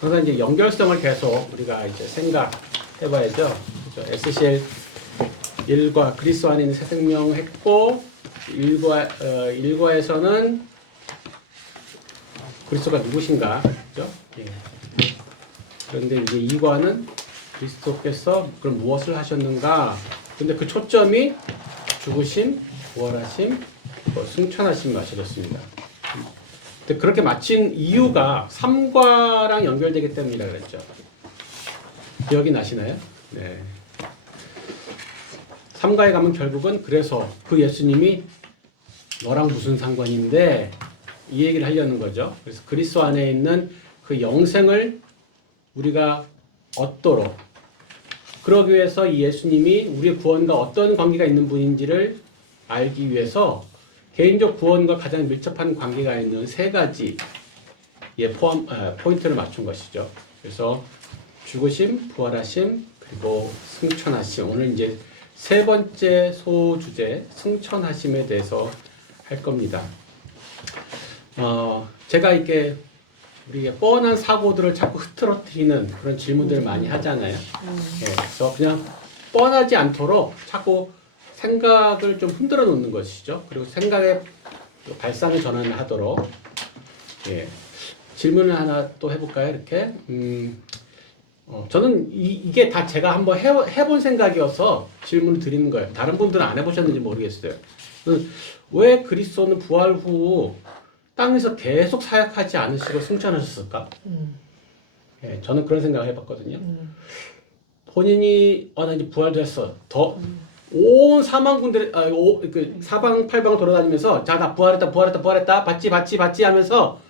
항상 이제 연결성을 계속 우리가 이제 생각해봐야죠. 그죠? SCL 1과 그리스 안에 있는 새 생명 했고, 1과에서는 그리스도가 누구신가, 그죠? 예. 그런데 이제 2과는 그리스도께서 그럼 무엇을 하셨는가? 근데 그 초점이 죽으심, 부활하심, 승천하심 마치셨습니다. 근데 그렇게 마친 이유가 3과랑 연결되기 때문이라 그랬죠. 기억이 나시나요? 네. 3과에 가면 결국은 그래서 그 예수님이 너랑 무슨 상관인데 이 얘기를 하려는 거죠. 그래서 그리스도 안에 있는 그 영생을 우리가 얻도록 그러기 위해서 이 예수님이 우리의 구원과 어떤 관계가 있는 분인지를 알기 위해서 개인적 구원과 가장 밀접한 관계가 있는 세 가지의 포인트를 맞춘 것이죠. 그래서 죽으심, 부활하심, 그리고 승천하심. 오늘 이제 세 번째 소주제 승천하심에 대해서 할 겁니다. 제가 이렇게 우리가 뻔한 사고들을 자꾸 흐트러뜨리는 그런 질문들을 많이 하잖아요. 그래서 그냥 뻔하지 않도록 자꾸 생각을 좀 흔들어 놓는 것이죠. 그리고 생각의 발상의 전환을 하도록. 예. 질문을 하나 또 해볼까요? 이렇게. 저는 이게 다 제가 한번 해본 생각이어서 질문을 드리는 거예요. 다른 분들은 안 해보셨는지 모르겠어요. 왜 그리스도는 부활 후 땅에서 계속 사역하지 않으시고 승천하셨을까? 예, 저는 그런 생각을 해봤거든요. 본인이 나 이제 부활됐어. 온 사방 군데 사방팔방 돌아다니면서 자 나 부활했다 받지 하면서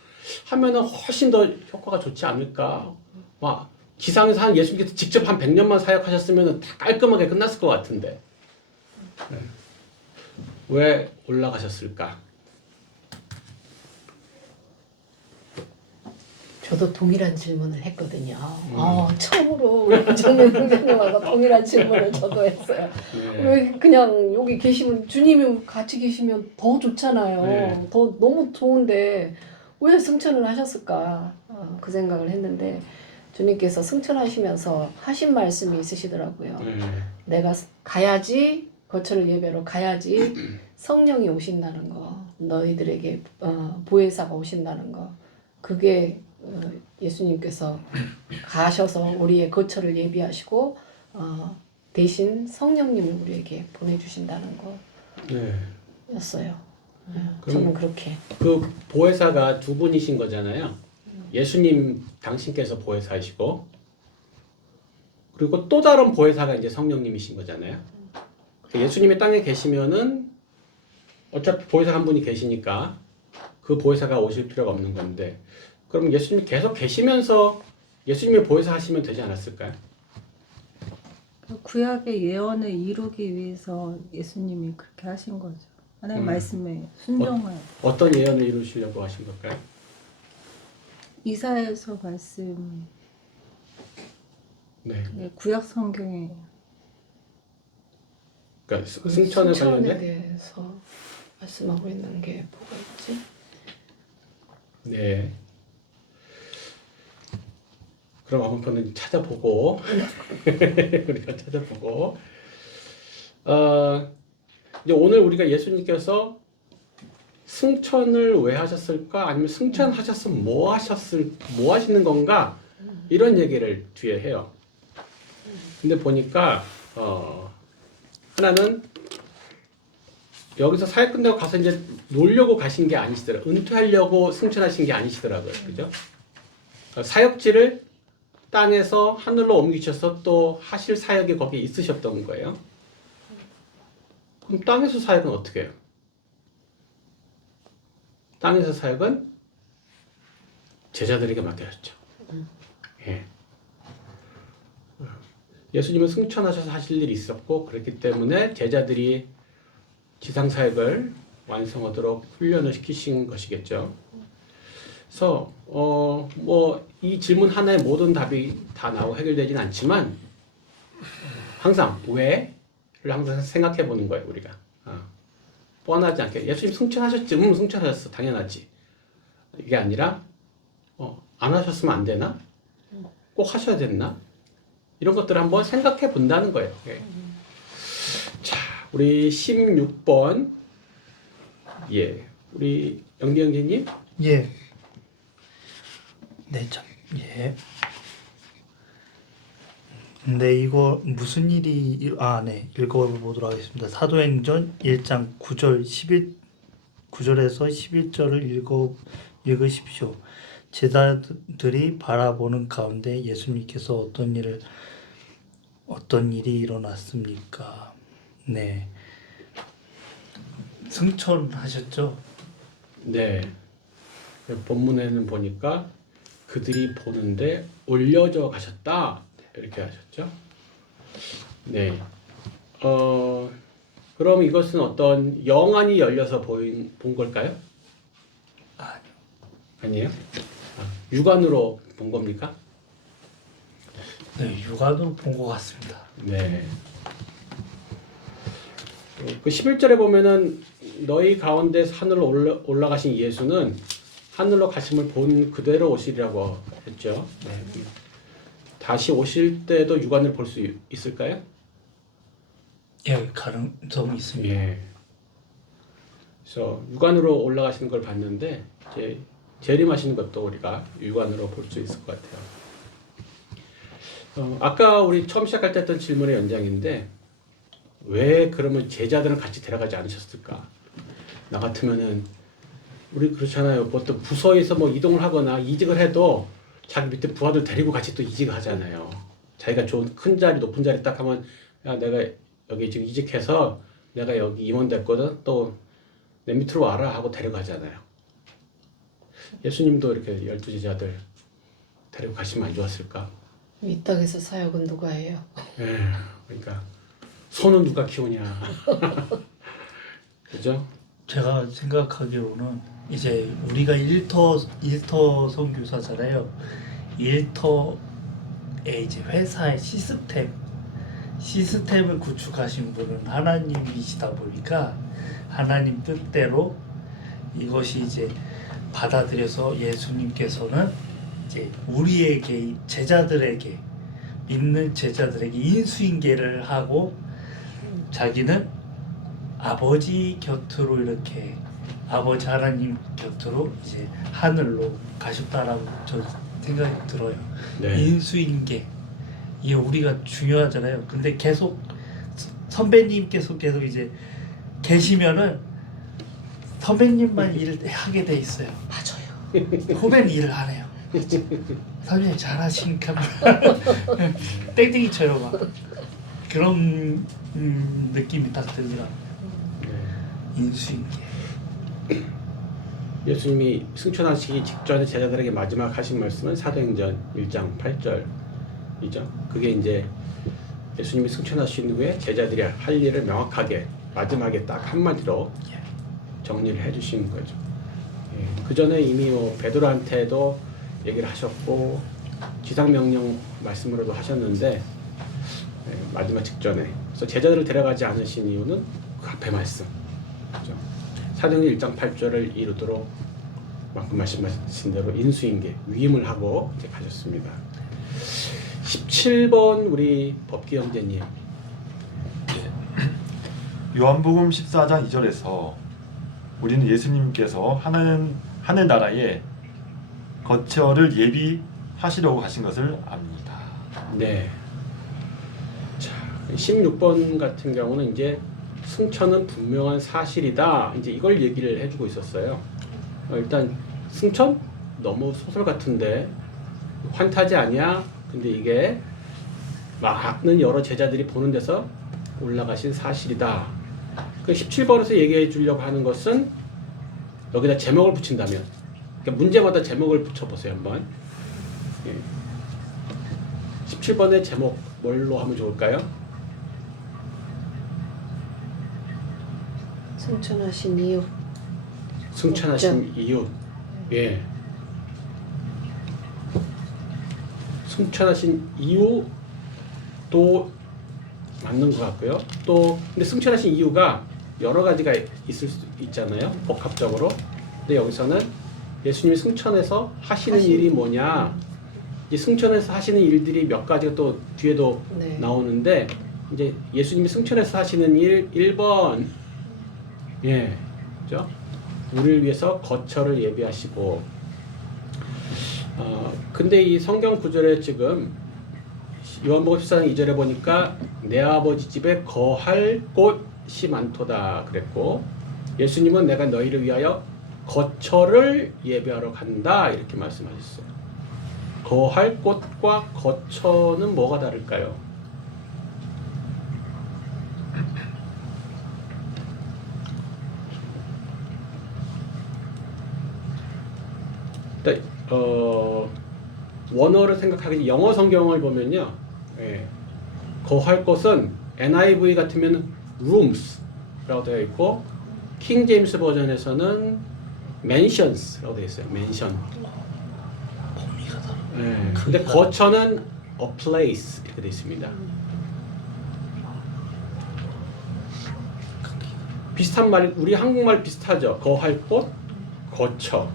하면은 훨씬 더 효과가 좋지 않을까? 막 기상에서 한 예수님께서 직접 한 100년만 사역하셨으면 다 깔끔하게 끝났을 것 같은데 왜 올라가셨을까? 저도 동일한 질문을 했거든요. 처음으로 우리 정면 선생님하고 동일한 질문을 저도 했어요. 네. 왜 그냥 여기 계시면 주님이 같이 계시면 더 좋잖아요. 네. 더 너무 좋은데 왜 승천을 하셨을까? 그 생각을 했는데 주님께서 승천하시면서 하신 말씀이 있으시더라고요. 내가 가야지 거처를 예배로 가야지 성령이 오신다는 거, 너희들에게 보혜사가 오신다는 거, 그게 예수님께서 가셔서 우리의 거처를 예비하시고 대신 성령님을 우리에게 보내주신다는 거였어요. 저는 그렇게. 그 보혜사가 두 분이신 거잖아요. 예수님 당신께서 보혜사이시고 그리고 또 다른 보혜사가 이제 성령님이신 거잖아요. 예수님이 땅에 계시면은 어차피 보혜사 한 분이 계시니까 그 보혜사가 오실 필요가 없는 건데 그럼 예수님이 계속 계시면서 예수님이 보혜사 하시면 되지 않았을까요? 구약의 예언을 이루기 위해서 예수님이 그렇게 하신 거죠. 하나님 말씀에 순종하여. 어떤 예언을 이루시려고 하신 걸까요? 이사야서 말씀. 네. 구약 성경에. 그러니까 승천에 관련된 대해서 말씀하고 있는 게 뭐가 있지? 네. 그럼 한번 찾아보고 우리가 찾아보고 이제 오늘 우리가 예수님께서 승천을 왜 하셨을까? 아니면 승천하셨으면 뭐 하시는 건가? 이런 얘기를 뒤에 해요. 근데 보니까 하나는 여기서 사역 끝나고 가서 이제 놀려고 가신 게 아니시더라고요. 은퇴하려고 승천하신 게 아니시더라고요. 그죠? 사역지를 땅에서 하늘로 옮기셔서 또 하실 사역이 거기에 있으셨던 거예요. 그럼 땅에서 사역은 어떻게 해요? 땅에서 사역은 제자들에게 맡겨졌죠. 예. 예수님은 승천하셔서 하실 일이 있었고 그렇기 때문에 제자들이 지상 사역을 완성하도록 훈련을 시키신 것이겠죠. 그래서 뭐 이 질문 하나에 모든 답이 다 나오고 해결되진 않지만 항상 왜를 항상 생각해 보는 거예요 우리가. 뻔하지 않게 예수님 승천하셨지? 승천하셨어 당연하지. 이게 아니라 안 하셨으면 안 되나? 꼭 하셔야 됐나? 이런 것들을 한번 생각해 본다는 거예요. 예. 자, 우리 16번. 예. 우리 영기 형제님. 예. 네, 참. 예. 네, 이거 무슨 일이 네. 읽어보도록 하겠습니다. 사도행전 1장 9절 9절에서 11절을 읽으십시오. 제자들이 바라보는 가운데 예수님께서 어떤 일이 일어났습니까? 네. 승천하셨죠? 네. 본문에는 보니까 그들이 보는데 올려져 가셨다. 이렇게 하셨죠. 네. 그럼 이것은 어떤 영안이 열려서 본 걸까요? 아니에요? 육안으로 본 겁니까? 네, 육안으로 본 것 같습니다. 네. 그 11절에 보면은 너희 가운데 하늘로 올라가신 예수는 하늘로 가심을 본 그대로 오시리라고 했죠. 네. 다시 오실 때도 육안을 볼 수 있을까요? 예, 가능성이 있습니다. 예. 그래서 육안으로 올라가시는 걸 봤는데 이제 재림하시는 것도 우리가 육안으로 볼 수 있을 것 같아요. 아까 우리 처음 시작할 때 했던 질문의 연장인데 왜 그러면 제자들은 같이 데려가지 않으셨을까? 나 같으면은 우리 그렇잖아요. 보통 부서에서 뭐 이동을 하거나 이직을 해도 자기 밑에 부하들 데리고 같이 또 이직을 하잖아요. 자기가 좋은 큰 자리, 높은 자리 딱 하면 야 내가 여기 지금 이직해서 내가 여기 임원 됐거든. 또 내 밑으로 와라 하고 데려가잖아요. 예수님도 이렇게 12제자들 데리고 가시면 안 좋았을까? 이 땅에서 사역은 누가 해요? 예, 그러니까 소는 누가 키우냐. 그죠? 제가 생각하기로는 이제 우리가 일터 선교사잖아요. 일터의 이제 회사의 시스템을 구축하신 분은 하나님이시다 보니까 하나님 뜻대로 이것이 이제 받아들여서 예수님께서는 이제 우리에게 제자들에게 믿는 제자들에게 인수인계를 하고 자기는 아버지 곁으로 이렇게 아버지 하나님 곁으로 이제 하늘로 가셨다라고 저 생각이 들어요. 네. 인수인계 이게 우리가 중요하잖아요. 근데 계속 선배님께서 계속 이제 계시면은 선배님만 일을 하게 돼 있어요. 맞아요. 후배는 일을 안 해요. 선배님 잘하시니까 땡땡이 쳐요 막 그런 느낌이 딱 들더라고요. 인수인계. 예수님이 승천하시기 직전에 제자들에게 마지막 하신 말씀은 사도행전 1장 8절이죠. 그게 이제 예수님이 승천하신 후에 제자들이 할 일을 명확하게 마지막에 딱 한마디로 정리를 해주신 거죠. 예, 그 전에 이미 베드로한테도 얘기를 하셨고 지상명령 말씀으로도 하셨는데 마지막 직전에 그래서 제자들을 데려가지 않으신 이유는 그 앞에 말씀 그렇죠? 사도행전 1장 8절을 이루도록 방금 말씀하신 대로 인수인계 위임을 하고 이제 가셨습니다. 17번 우리 법기 형제님. 요한복음 14장 2절에서 우리는 예수님께서 하늘나라에 거처를 예비하시려고 하신 것을 압니다. 네. 자, 16번 같은 경우는 이제 승천은 분명한 사실이다. 이제 이걸 얘기를 해주고 있었어요. 일단 승천 너무 소설 같은데 환타지 아니야? 근데 이게 많은 여러 제자들이 보는 데서 올라가신 사실이다. 그 17번에서 얘기해 주려고 하는 것은 여기다 제목을 붙인다면 그러니까 문제마다 제목을 붙여보세요 한번. 예. 17번의 제목 뭘로 하면 좋을까요? 승천하신 이유. 승천하신 이유. 예. 승천하신 이유도 맞는 것 같고요. 또 근데 승천하신 이유가 여러 가지가 있을 수 있잖아요. 복합적으로. 근데 여기서는 예수님이 승천해서 하시는 일이 뭐냐 이제 승천해서 하시는 일들이 몇 가지가 또 뒤에도 네. 나오는데 이제 예수님이 승천해서 하시는 일 1번 예, 그죠? 우리를 위해서 거처를 예비하시고 근데 이 성경 구절에 지금 요한복음 14장 2절에 보니까 내 아버지 집에 거할 곳이 많도다 그랬고 예수님은 내가 너희를 위하여 거처를 예비하러 간다 이렇게 말씀하셨어요. 거할 곳과 거처는 뭐가 다를까요? 일단 원어를 생각하기 영어 성경을 보면요, 예, 거할 곳은 NIV 같으면 rooms라고 되어 있고 킹 제임스 버전에서는 mansions라고 되어 있어요. mansion. 범위가 다르. 예, 근데 거처는 a place 이렇게 되어 있습니다. 비슷한 말, 우리 한국말 비슷하죠. 거할 곳, 거처.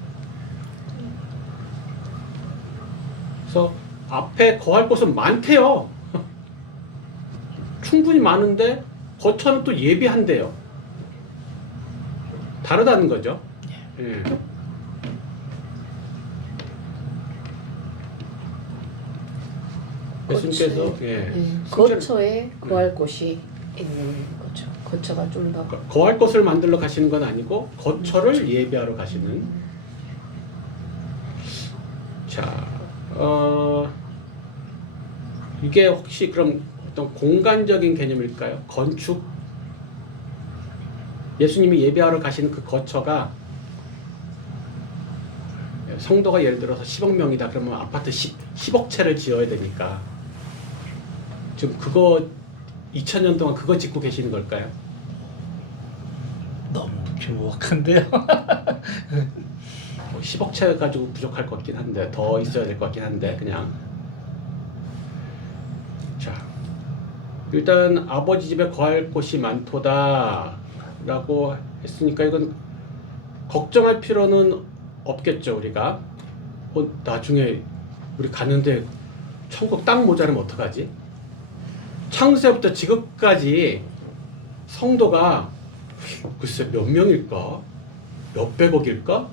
그래서 앞에 거할 곳은 많대요. 충분히 많은데 거처는 또 예비한대요. 다르다는 거죠. 예. 예수님께서 거처에 거할 곳이 있는 거죠. 거처가 좀 더 거할 곳을 만들러 가시는 건 아니고 거처를 예비하러 가시는. 자, 이게 혹시 그럼 어떤 공간적인 개념일까요? 건축? 예수님이 예배하러 가시는 그 거처가 성도가 예를 들어서 10억 명이다 그러면 아파트 10억 채를 지어야 되니까 지금 그거 2000년 동안 그거 짓고 계시는 걸까요? 너무 규모한데요. 10억 채 가지고 부족할 것 같긴 한데 더 있어야 될 것 같긴 한데 그냥 자 일단 아버지 집에 거할 곳이 많도다 라고 했으니까 이건 걱정할 필요는 없겠죠. 우리가 나중에 우리 갔는데 천국 땅 모자라면 어떡하지? 창세부터 지금까지 성도가 글쎄 몇 명일까? 몇백억일까?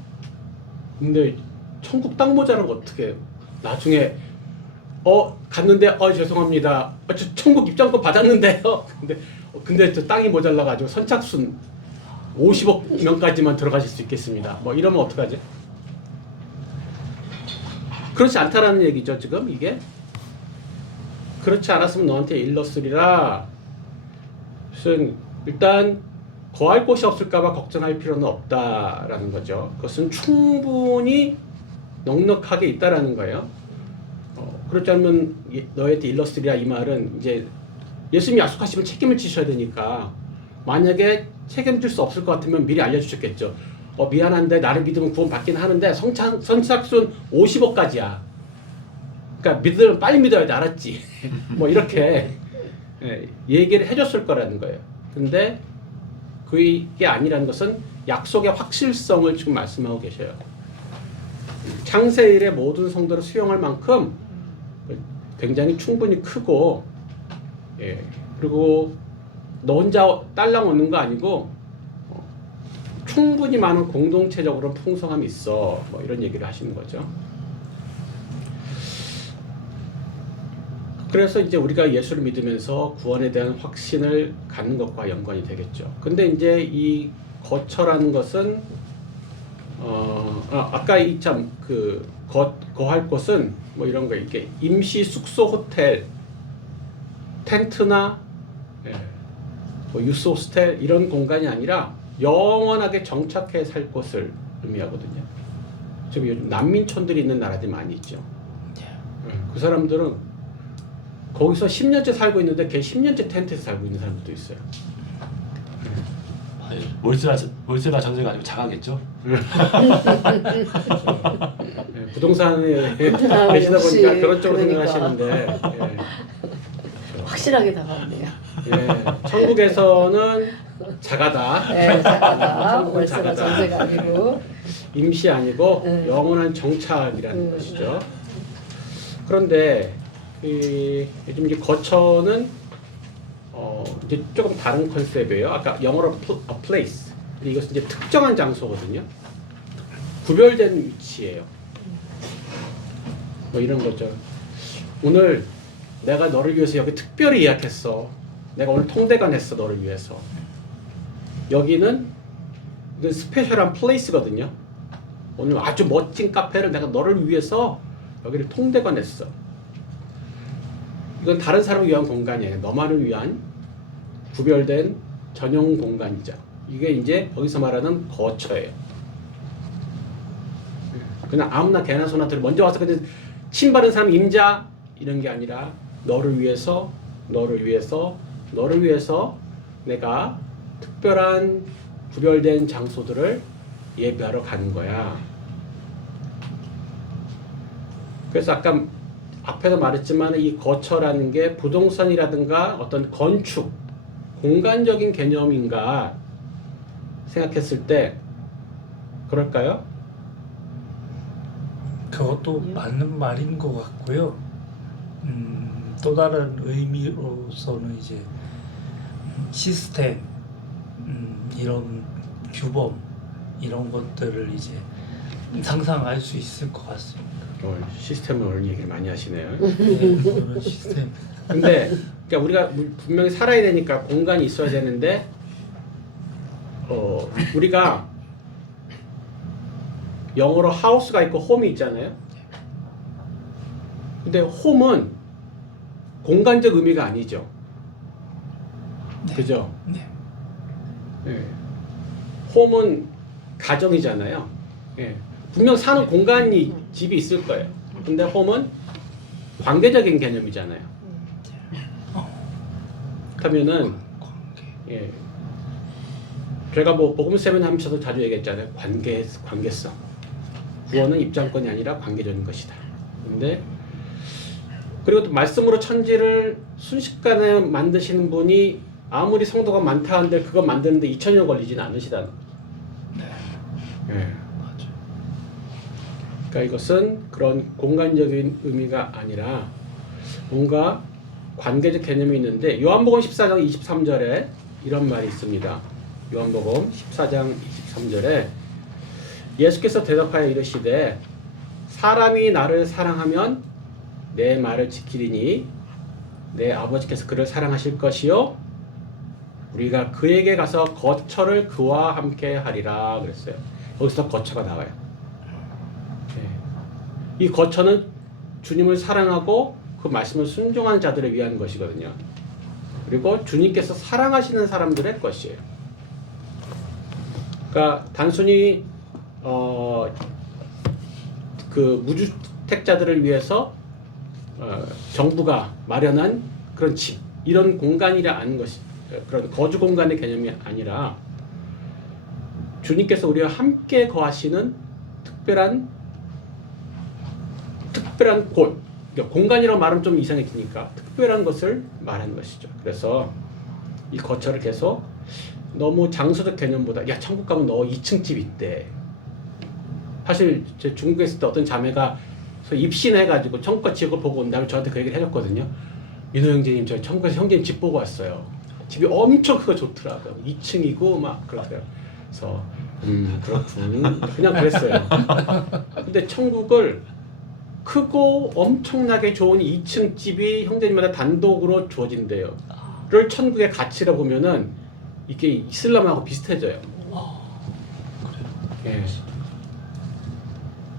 근데 천국 땅 모자라면 어떡해? 나중에 갔는데 죄송합니다. 저 천국 입장권 받았는데요. 근데 저 땅이 모자라가지고 선착순 50억 명까지만 들어가실 수 있겠습니다. 뭐 이러면 어떡하지? 그렇지 않다라는 얘기죠. 지금 이게 그렇지 않았으면 너한테 일렀으리라. 그래서 일단 거할 곳이 없을까봐 걱정할 필요는 없다라는 거죠. 그것은 충분히 넉넉하게 있다라는 거예요. 그렇지 않으면 너희한테 일렀으리라 이 말은 이제 예수님이 약속하시면 책임을 지셔야 되니까 만약에 책임질 수 없을 것 같으면 미리 알려주셨겠죠. 미안한데 나를 믿으면 구원 받긴 하는데 선착순 50억까지야. 그러니까 믿으면 빨리 믿어야 돼. 알았지? 뭐 이렇게 얘기를 해줬을 거라는 거예요. 근데 그게 아니라는 것은 약속의 확실성을 지금 말씀하고 계셔요. 창세일의 모든 성도를 수용할 만큼 굉장히 충분히 크고 그리고 너 혼자 딸랑 오는 거 아니고 충분히 많은 공동체적으로 풍성함이 있어. 뭐 이런 얘기를 하시는 거죠. 그래서 이제 우리가 예수를 믿으면서 구원에 대한 확신을 갖는 것과 연관이 되겠죠. 근데 이제 이 거처라는 것은 아까 거할 곳은 뭐 이런 거 이렇게 임시 숙소 호텔 텐트나 뭐 유스 호스텔 이런 공간이 아니라 영원하게 정착해 살 곳을 의미하거든요. 지금 요즘 난민촌들이 있는 나라들이 많이 있죠. 그 사람들은 거기서 10년째 살고 있는데 걔 10년째 텐트에서 살고 있는 사람들도 있어요. 월세나 전세가 아니고 자가겠죠? 부동산에 계시다 역시 보니까 그런 쪽으로 그러니까. 생각하시는데 확실하게 다가왔네요. 천국에서는 자가다. 자가다. 천국은 월세나 자가다. 전세가 아니고. 임시 아니고 영원한 정착이라는 것이죠. 그런데 요즘 이제 거처는 이제 조금 다른 컨셉이에요. 아까 영어로 a place. 근데 이것은 이제 특정한 장소거든요. 구별된 위치예요. 뭐 이런 거죠. 오늘 내가 너를 위해서 여기 특별히 예약했어. 내가 오늘 통대관 했어, 너를 위해서. 여기는 이건 스페셜한 플레이스거든요. 오늘 아주 멋진 카페를 내가 너를 위해서 여기를 통대관 했어. 이건 다른 사람을 위한 공간이 아니에요. 너만을 위한 구별된 전용 공간이죠. 이게 이제 거기서 말하는 거처예요. 그냥 아무나 개나 소나 들어 먼저 와서 그냥 침 바른 사람 임자 이런 게 아니라 너를 위해서 내가 특별한 구별된 장소들을 예배하러 가는 거야. 그래서 아까 앞에서 말했지만 이 거처라는 게 부동산이라든가 어떤 건축, 공간적인 개념인가 생각했을 때 그럴까요? 그것도 맞는 말인 것 같고요. 또 다른 의미로서는 이제 시스템, 이런 규범 이런 것들을 이제 상상할 수 있을 것 같습니다. 시스템을 오늘 얘기를 많이 하시네요. 네, 그런 시스템. 근데 그러니까 우리가 분명히 살아야 되니까 공간이 있어야 되는데 우리가 영어로 하우스가 있고 홈이 있잖아요. 근데 홈은 공간적 의미가 아니죠. 네. 그죠? 네. 예. 홈은 가정이잖아요. 예. 분명 사는 공간이 집이 있을 거예요. 근데 홈은 관계적인 개념이잖아요. 그러면은 예. 제가 뭐 복음 세미나 하면서도 자주 얘기했잖아요. 관계성. 구원은 입장권이 아니라 관계적인 것이다. 근데 그리고 또 말씀으로 천지를 순식간에 만드시는 분이 아무리 성도가 많다 한들 그거 만드는데 2000년 걸리지는 않으시다는 거죠. 네. 예. 맞아요. 그러니까 이것은 그런 공간적인 의미가 아니라 뭔가 관계적 개념이 있는데 요한복음 14장 23절에 이런 말이 있습니다. 요한복음 14장 23절에 예수께서 대답하여 이르시되 사람이 나를 사랑하면 내 말을 지키리니 내 아버지께서 그를 사랑하실 것이요 우리가 그에게 가서 거처를 그와 함께 하리라 그랬어요. 여기서 거처가 나와요. 이 거처는 주님을 사랑하고 그 말씀을 순종한 자들을 위한 것이거든요. 그리고 주님께서 사랑하시는 사람들의 것이에요. 그러니까 단순히 그 무주택자들을 위해서 정부가 마련한 그런 집 이런 공간이라 아는 것이 그런 거주 공간의 개념이 아니라 주님께서 우리와 함께 거하시는 특별한 곳 그러니까 공간이라고 말하면 좀 이상해지니까 특별한 것을 말하는 것이죠. 그래서 이 거처를 계속 너무 장소적 개념보다 야 천국 가면 너 2층 집 있대. 사실 제 중국에 있을 때 어떤 자매가 입신해가지고 천국과 지옥을 보고 온 다음에 저한테 그 얘기를 해줬거든요. 민호 형제님 저 천국에서 형제님 집 보고 왔어요. 집이 엄청 크고 좋더라고요. 2층이고 막 그러세요. 그래서 그렇군 그냥 그랬어요. 근데 천국을 크고 엄청나게 좋은 2층 집이 형제님마다 단독으로 주어진대요. 를 천국의 가치로 보면은 이게 이슬람하고 비슷해져요. 예.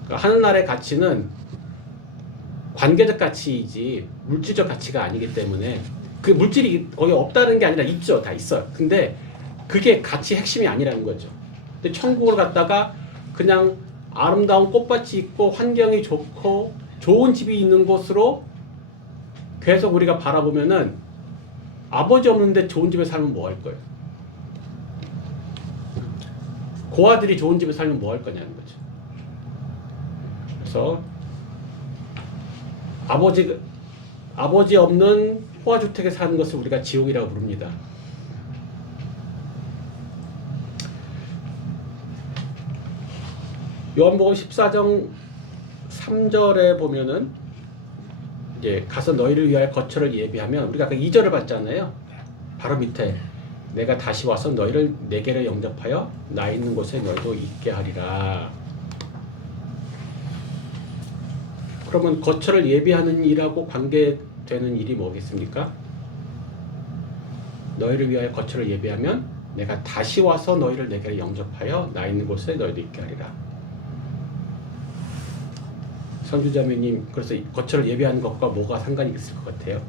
그러니까 하늘나라의 가치는 관계적 가치이지 물질적 가치가 아니기 때문에 그 물질이 거기 없다는 게 아니라 있죠. 다 있어요. 근데 그게 가치 핵심이 아니라는 거죠. 근데 천국을 갔다가 그냥 아름다운 꽃밭이 있고 환경이 좋고 좋은 집이 있는 곳으로 계속 우리가 바라보면은 아버지 없는데 좋은 집에 살면 뭐 할 거예요? 고아들이 좋은 집에 살면 뭐 할 거냐는 거죠. 그래서 아버지 없는 호화주택에 사는 것을 우리가 지옥이라고 부릅니다. 요한복음 14장 3절에 보면은 이제 가서 너희를 위하여 거처를 예비하면 우리가 아까 2절을 봤잖아요. 바로 밑에 내가 다시 와서 너희를 내게로 영접하여 나 있는 곳에 너희도 있게 하리라. 그러면 거처를 예비하는 일하고 관계되는 일이 뭐겠습니까? 너희를 위하여 거처를 예비하면 내가 다시 와서 너희를 내게로 영접하여 나 있는 곳에 너희도 있게 하리라. 선주자매님, 그래서 이 거처를 예비하는 것과 뭐가 상관이 있을 것 같아요?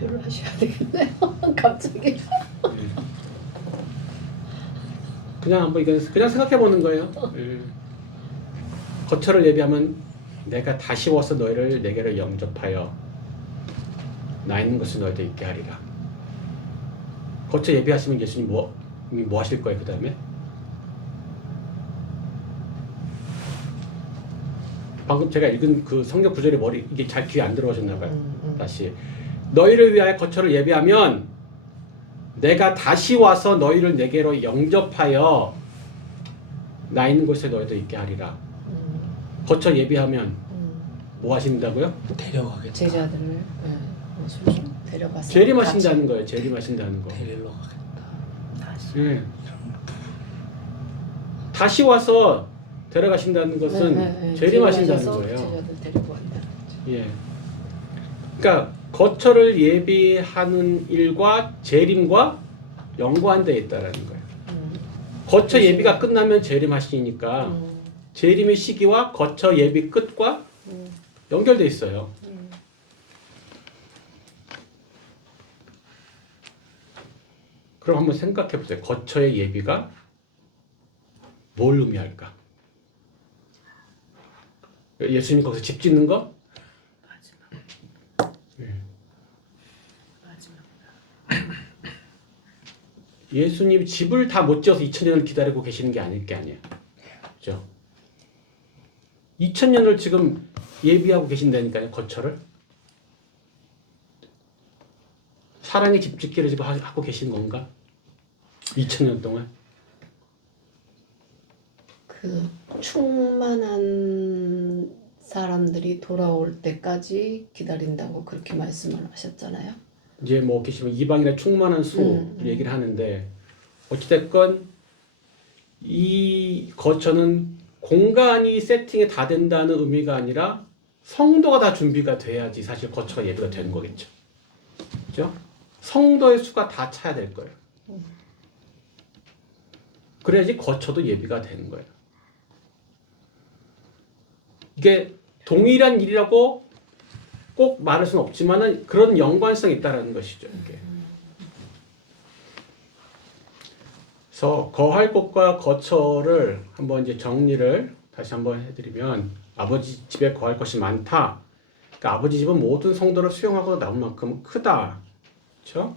별로 하셔야 되겠네요. 갑자기. 그냥 한번 이건 그냥 생각해 보는 거예요. 거처를 예비하면 내가 다시 와서 너희를 내게로 영접하여 나 있는 곳에 너희도 있게 하리라. 거처 예비하시면 예수님 뭐 하실 거예요? 그 다음에 방금 제가 읽은 그 성경 구절이 이게 잘 귀에 안 들어오셨나 봐요. 다시 너희를 위하여 거처를 예비하면 내가 다시 와서 너희를 내게로 영접하여 나 있는 곳에 너희도 있게 하리라. 거처 예비하면 뭐 하신다고요? 데려가겠다. 제자들을 데려가서 재림하신다는 거예요. 재림하신다는 거. 데리러 가겠다. 다시. 예. 다시 와서 데려가신다는 것은 재림하신다는 거예요. 제자들 데리고 간다. 예. 그러니까 거처를 예비하는 일과 재림과 연관되어 있다라는 거예요. 거처 예비가 끝나면 재림하시니까 재림의 시기와 거처 예비 끝과 연결돼 있어요. 그럼 한번 생각해 보세요. 거처의 예비가 뭘 의미할까? 예수님이 거기서 집 짓는 거? 예수님 집을 다 못 지어서 2000년을 기다리고 계시는 게 아닐 게 아니에요. 그죠? 2000년을 지금 예비하고 계신다니까요. 거처를. 사랑의 집 짓기를 지금 하고 계신 건가? 2000년 동안. 그 충만한 사람들이 돌아올 때까지 기다린다고 그렇게 말씀을 하셨잖아요. 이제 뭐 계시면 이방인의 충만한 수 얘기를 하는데 어찌됐건 이 거처는 공간이 세팅이 다 된다는 의미가 아니라 성도가 다 준비가 돼야지 사실 거처가 예비가 되는 거겠죠. 그죠? 성도의 수가 다 차야 될 거예요. 그래야지 거처도 예비가 되는 거예요. 이게 동일한 일이라고 꼭 말할 수는 없지만은 그런 연관성이 있다라는 것이죠. 이게. 그래서 거할 곳과 거처를 한번 이제 정리를 다시 한번 해드리면 아버지 집에 거할 것이 많다. 그러니까 아버지 집은 모든 성도를 수용하고 남을 만큼 크다. 그렇죠?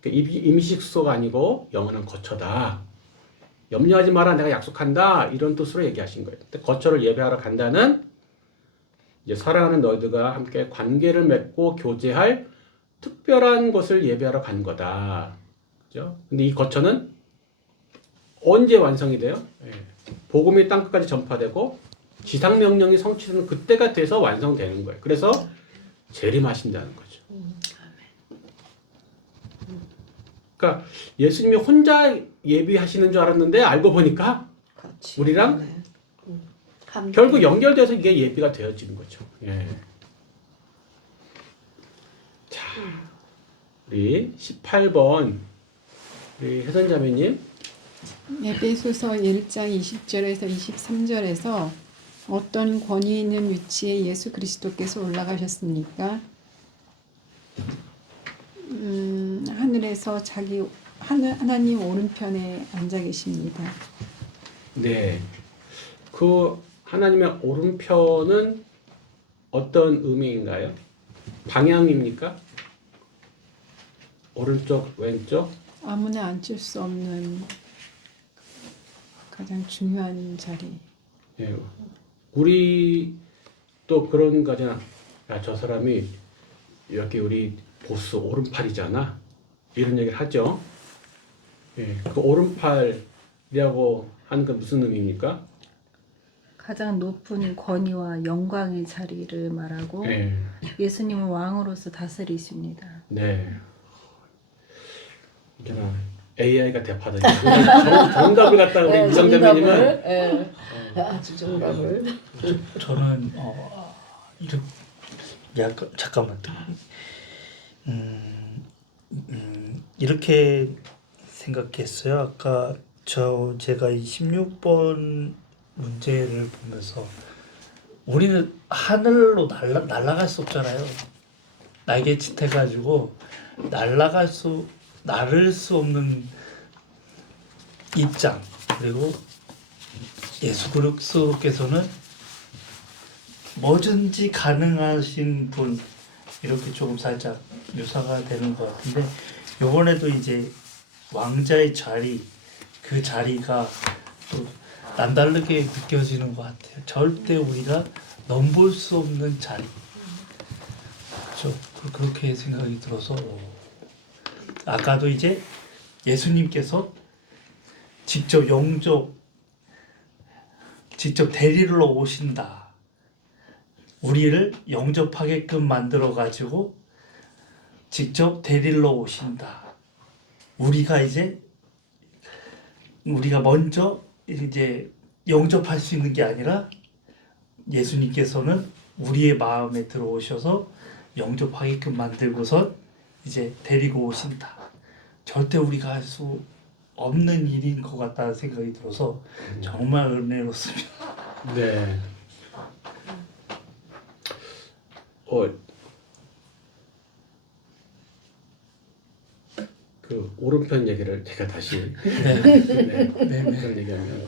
그러니까 임시숙소가 아니고 영원한 거처다. 염려하지 마라, 내가 약속한다. 이런 뜻으로 얘기하신 거예요. 근데 거처를 예배하러 간다는 이제 사랑하는 너희들과 함께 관계를 맺고 교제할 특별한 곳을 예배하러 간 거다. 그죠? 근데 이 거처는 언제 완성이 돼요? 예. 복음이 땅끝까지 전파되고 지상명령이 성취되는 그때가 돼서 완성되는 거예요. 그래서 재림하신다는 거죠. 그러니까 예수님이 혼자 예비하시는 줄 알았는데 알고 보니까 같이. 우리랑 네. 결국 연결돼서 이게 예비가 되어지는 거죠. 예. 자, 우리 18번 우리 혜선자매님. 에베소서 1장 20절에서 23절에서 어떤 권위 있는 위치에 예수 그리스도께서 올라가셨습니까? 하늘에서 하나님 오른편에 앉아 계십니다. 네. 그 하나님의 오른편은 어떤 의미인가요? 방향입니까? 오른쪽, 왼쪽? 아무나 앉을 수 없는 가장 중요한 자리. 예. 우리 또 그런 거잖아. 야, 저 사람이 여기 우리 보스 오른팔이잖아. 이런 얘기를 하죠. 예. 그 오른팔이 이라고 하는 건 무슨 의미입니까? 가장 높은 권위와 영광의 자리를 말하고 네. 예수님은 왕으로서 다스리십니다. 네. 이제는 AI가 대파더니 정답을 갖다가 우리 이정자매님은 정답을, 아주 정답을. 저는 이렇게 약간 잠깐만 이렇게 생각했어요. 아까 제가 이 16번 문제를 보면서 우리는 하늘로 날아갈 수 없잖아요. 날개짓 해가지고 날을 수 없는 입장. 그리고 예수 그리스도께서는 뭐든지 가능하신 분, 이렇게 조금 살짝 묘사가 되는 것 같은데, 요번에도 이제 왕자의 자리, 그 자리가 또 남다르게 느껴지는 것 같아요. 절대 우리가 넘볼 수 없는 자리. 그렇죠. 그렇게 생각이 들어서, 아까도 이제 예수님께서 직접 대리러 오신다. 우리를 영접하게끔 만들어 가지고 직접 데리러 오신다. 우리가 먼저 이제 영접할 수 있는 게 아니라 예수님께서는 우리의 마음에 들어오셔서 영접하게끔 만들고선 이제 데리고 오신다. 절대 우리가 할 수 없는 일인 것 같다는 생각이 들어서 정말 은혜롭습니다. 네. 그 오른편 얘기를 제가 다시 네. 네. 네. 그런 얘기하면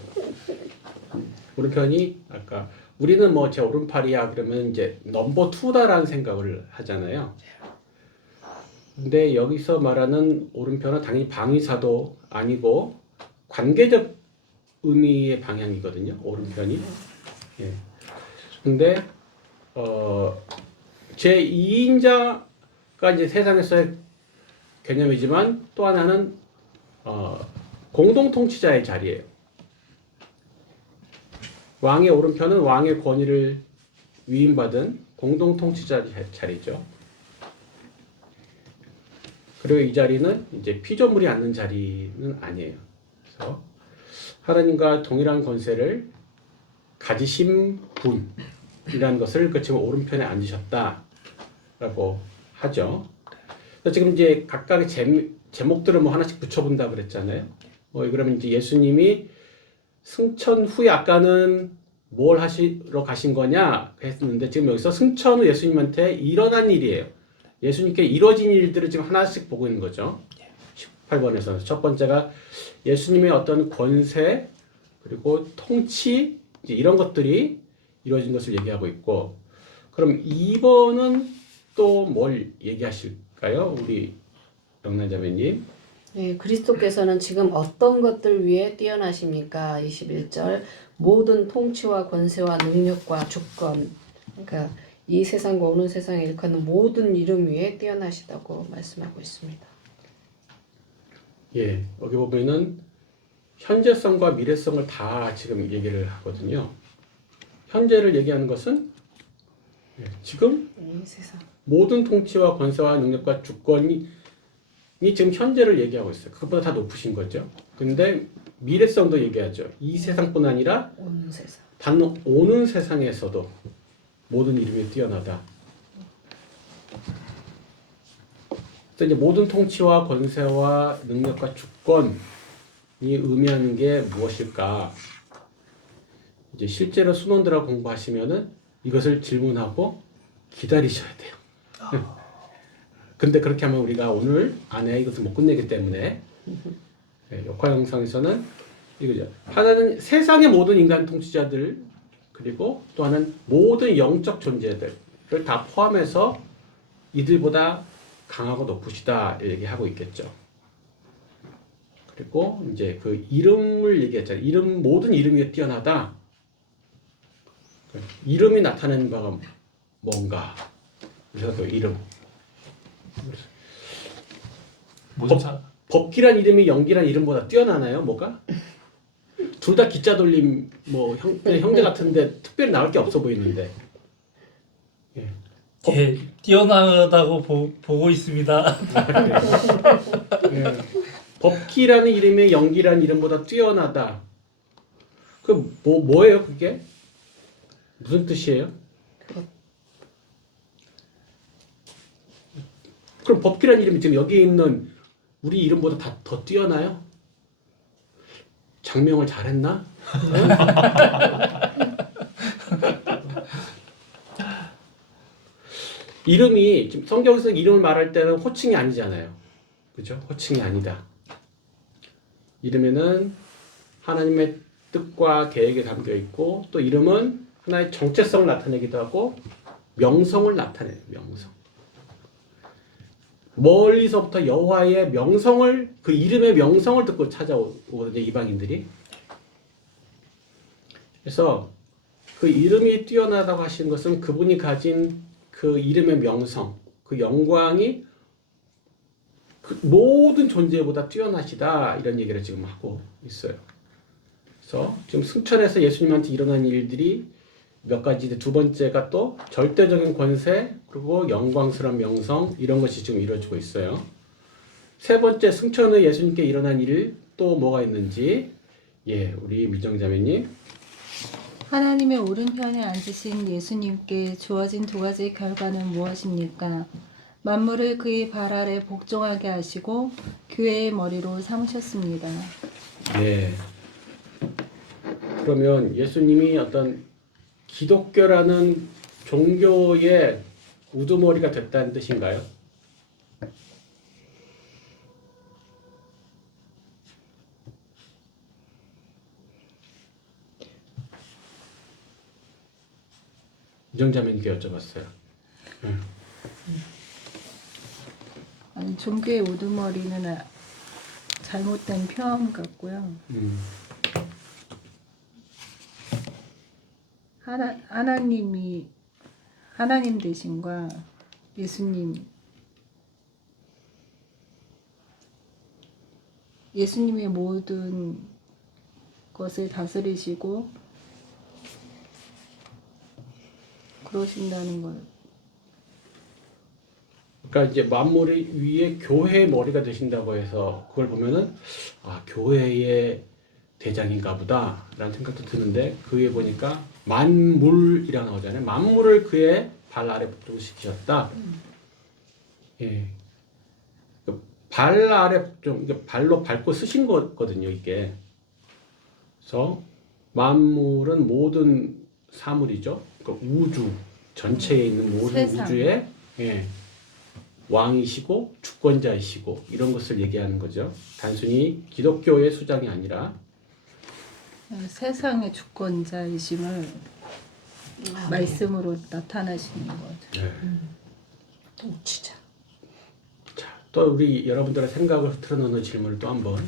오른편이 아까 우리는 뭐 제 오른팔이야 그러면 이제 넘버 2다라는 생각을 하잖아요. 근데 여기서 말하는 오른편은 당연히 방위사도 아니고 관계적 의미의 방향이거든요. 오른편이. 예. 근데 제 2인자가 이제 세상에서의 개념이지만 또 하나는 공동 통치자의 자리예요. 왕의 오른편은 왕의 권위를 위임받은 공동 통치자 자리죠. 그리고 이 자리는 이제 피조물이 앉는 자리는 아니에요. 그래서 하나님과 동일한 권세를 가지신 분이라는 것을 그 지금 오른편에 앉으셨다라고 하죠. 그래서 지금 이제 각각의 제목들을 뭐 하나씩 붙여본다 그랬잖아요. 그러면 이제 예수님이 승천 후에 아까는 뭘 하시러 가신 거냐 했는데 지금 여기서 승천 후 예수님한테 일어난 일이에요. 예수님께 이루어진 일들을 지금 하나씩 보고 있는 거죠. 18번에서는 첫 번째가 예수님의 어떤 권세 그리고 통치 이런 것들이 이루어진 것을 얘기하고 있고, 그럼 2번은 또 뭘 얘기하실까요? 우리 영란자매님. 네, 그리스도께서는 지금 어떤 것들 위해 뛰어나십니까? 21절 모든 통치와 권세와 능력과 주권, 그러니까 이 세상과 오는 세상에 일컫는 모든 이름 위에 뛰어나시다고 말씀하고 있습니다. 예, 여기 보면은 현재성과 미래성을 다 지금 얘기를 하거든요. 현재를 얘기하는 것은 지금 이 세상. 모든 통치와 권세와 능력과 주권이 지금 현재를 얘기하고 있어요. 그것보다 다 높으신 거죠. 근데 미래성도 얘기하죠. 이 세상뿐 아니라 오는 세상. 단 오는 세상에서도 모든 이름이 뛰어나다. 그래서 이제 모든 통치와 권세와 능력과 주권이 의미하는 게 무엇일까? 이제 실제로 순원들하고 공부하시면은 이것을 질문하고 기다리셔야 돼요. 근데 그렇게 하면 우리가 오늘 안에 이것을 못 끝내기 때문에 역할 영상에서는 이거죠. 하나는 세상의 모든 인간 통치자들 그리고 또 하나는 모든 영적 존재들을 다 포함해서 이들보다 강하고 높으시다 얘기하고 있겠죠. 그리고 이제 그 이름을 얘기했잖아요. 이름 모든 이름이 뛰어나다. 이름이 나타내는 바가 뭔가. 그래서 또 이름. 무슨 차? 법기란 이름이 연기란 이름보다 뛰어나나요? 뭐가? 둘 다 기자 돌림 뭐 형제 같은데 특별히 나올 게 없어 보이는데. 예. 예, 뛰어나다고 보고 있습니다. 예. 법기라는 이름이 연기라는 이름보다 뛰어나다. 그 뭐예요 그게? 무슨 뜻이에요? 그럼 법기라는 이름이 지금 여기 있는 우리 이름보다 더 뛰어나요? 장명을 잘했나? 이름이 지금 성경에서 이름을 말할 때는 호칭이 아니잖아요. 그죠? 호칭이 아니다. 이름에는 하나님의 뜻과 계획이 담겨 있고 또 이름은 하나의 정체성을 나타내기도 하고 명성을 나타내요. 명성. 멀리서부터 여호와의 명성을 그 이름의 명성을 듣고 찾아오거든요. 이방인들이. 그래서 그 이름이 뛰어나다고 하시는 것은 그분이 가진 그 이름의 명성, 그 영광이 그 모든 존재보다 뛰어나시다 이런 얘기를 지금 하고 있어요. 그래서 지금 승천에서 예수님한테 일어난 일들이 몇 가지, 두 번째가 또 절대적인 권세 그리고 영광스러운 명성 이런 것이 지금 이루어지고 있어요. 세 번째 승천 후 예수님께 일어난 일 또 뭐가 있는지 우리 미정자매님. 하나님의 오른편에 앉으신 예수님께 주어진 두 가지 결과는 무엇입니까? 만물을 그의 발 아래 복종하게 하시고 교회의 머리로 삼으셨습니다. 네. 그러면 예수님이 어떤 기독교라는 종교의 우두머리가 됐다는 뜻인가요? 이정자매님께 여쭤봤어요. 아니, 종교의 우두머리는 잘못된 표현 같고요. 하나님 대신과 예수님의 모든 것을 다스리시고 그러신다는 걸. 그러니까 이제 만물 위에 교회의 머리가 되신다고 해서 그걸 보면은 교회의 대장인가 보다라는 생각도 드는데 그 위에 보니까 만물이라고 나오잖아요. 만물을 그의 발 아래 복종시키셨다. 예. 발 아래 복종, 이게 발로 밟고 쓰신 거거든요, 이게. 그래서 만물은 모든 사물이죠. 그러니까 우주 전체에 있는 모든 세상. 우주의 왕이시고 주권자이시고 이런 것을 얘기하는 거죠. 단순히 기독교의 수장이 아니라 세상의 주권자이심을 말씀으로 나타나시는 거죠. 진짜. 자, 또 우리 여러분들의 생각을 흐트러놓는 질문을 또 한번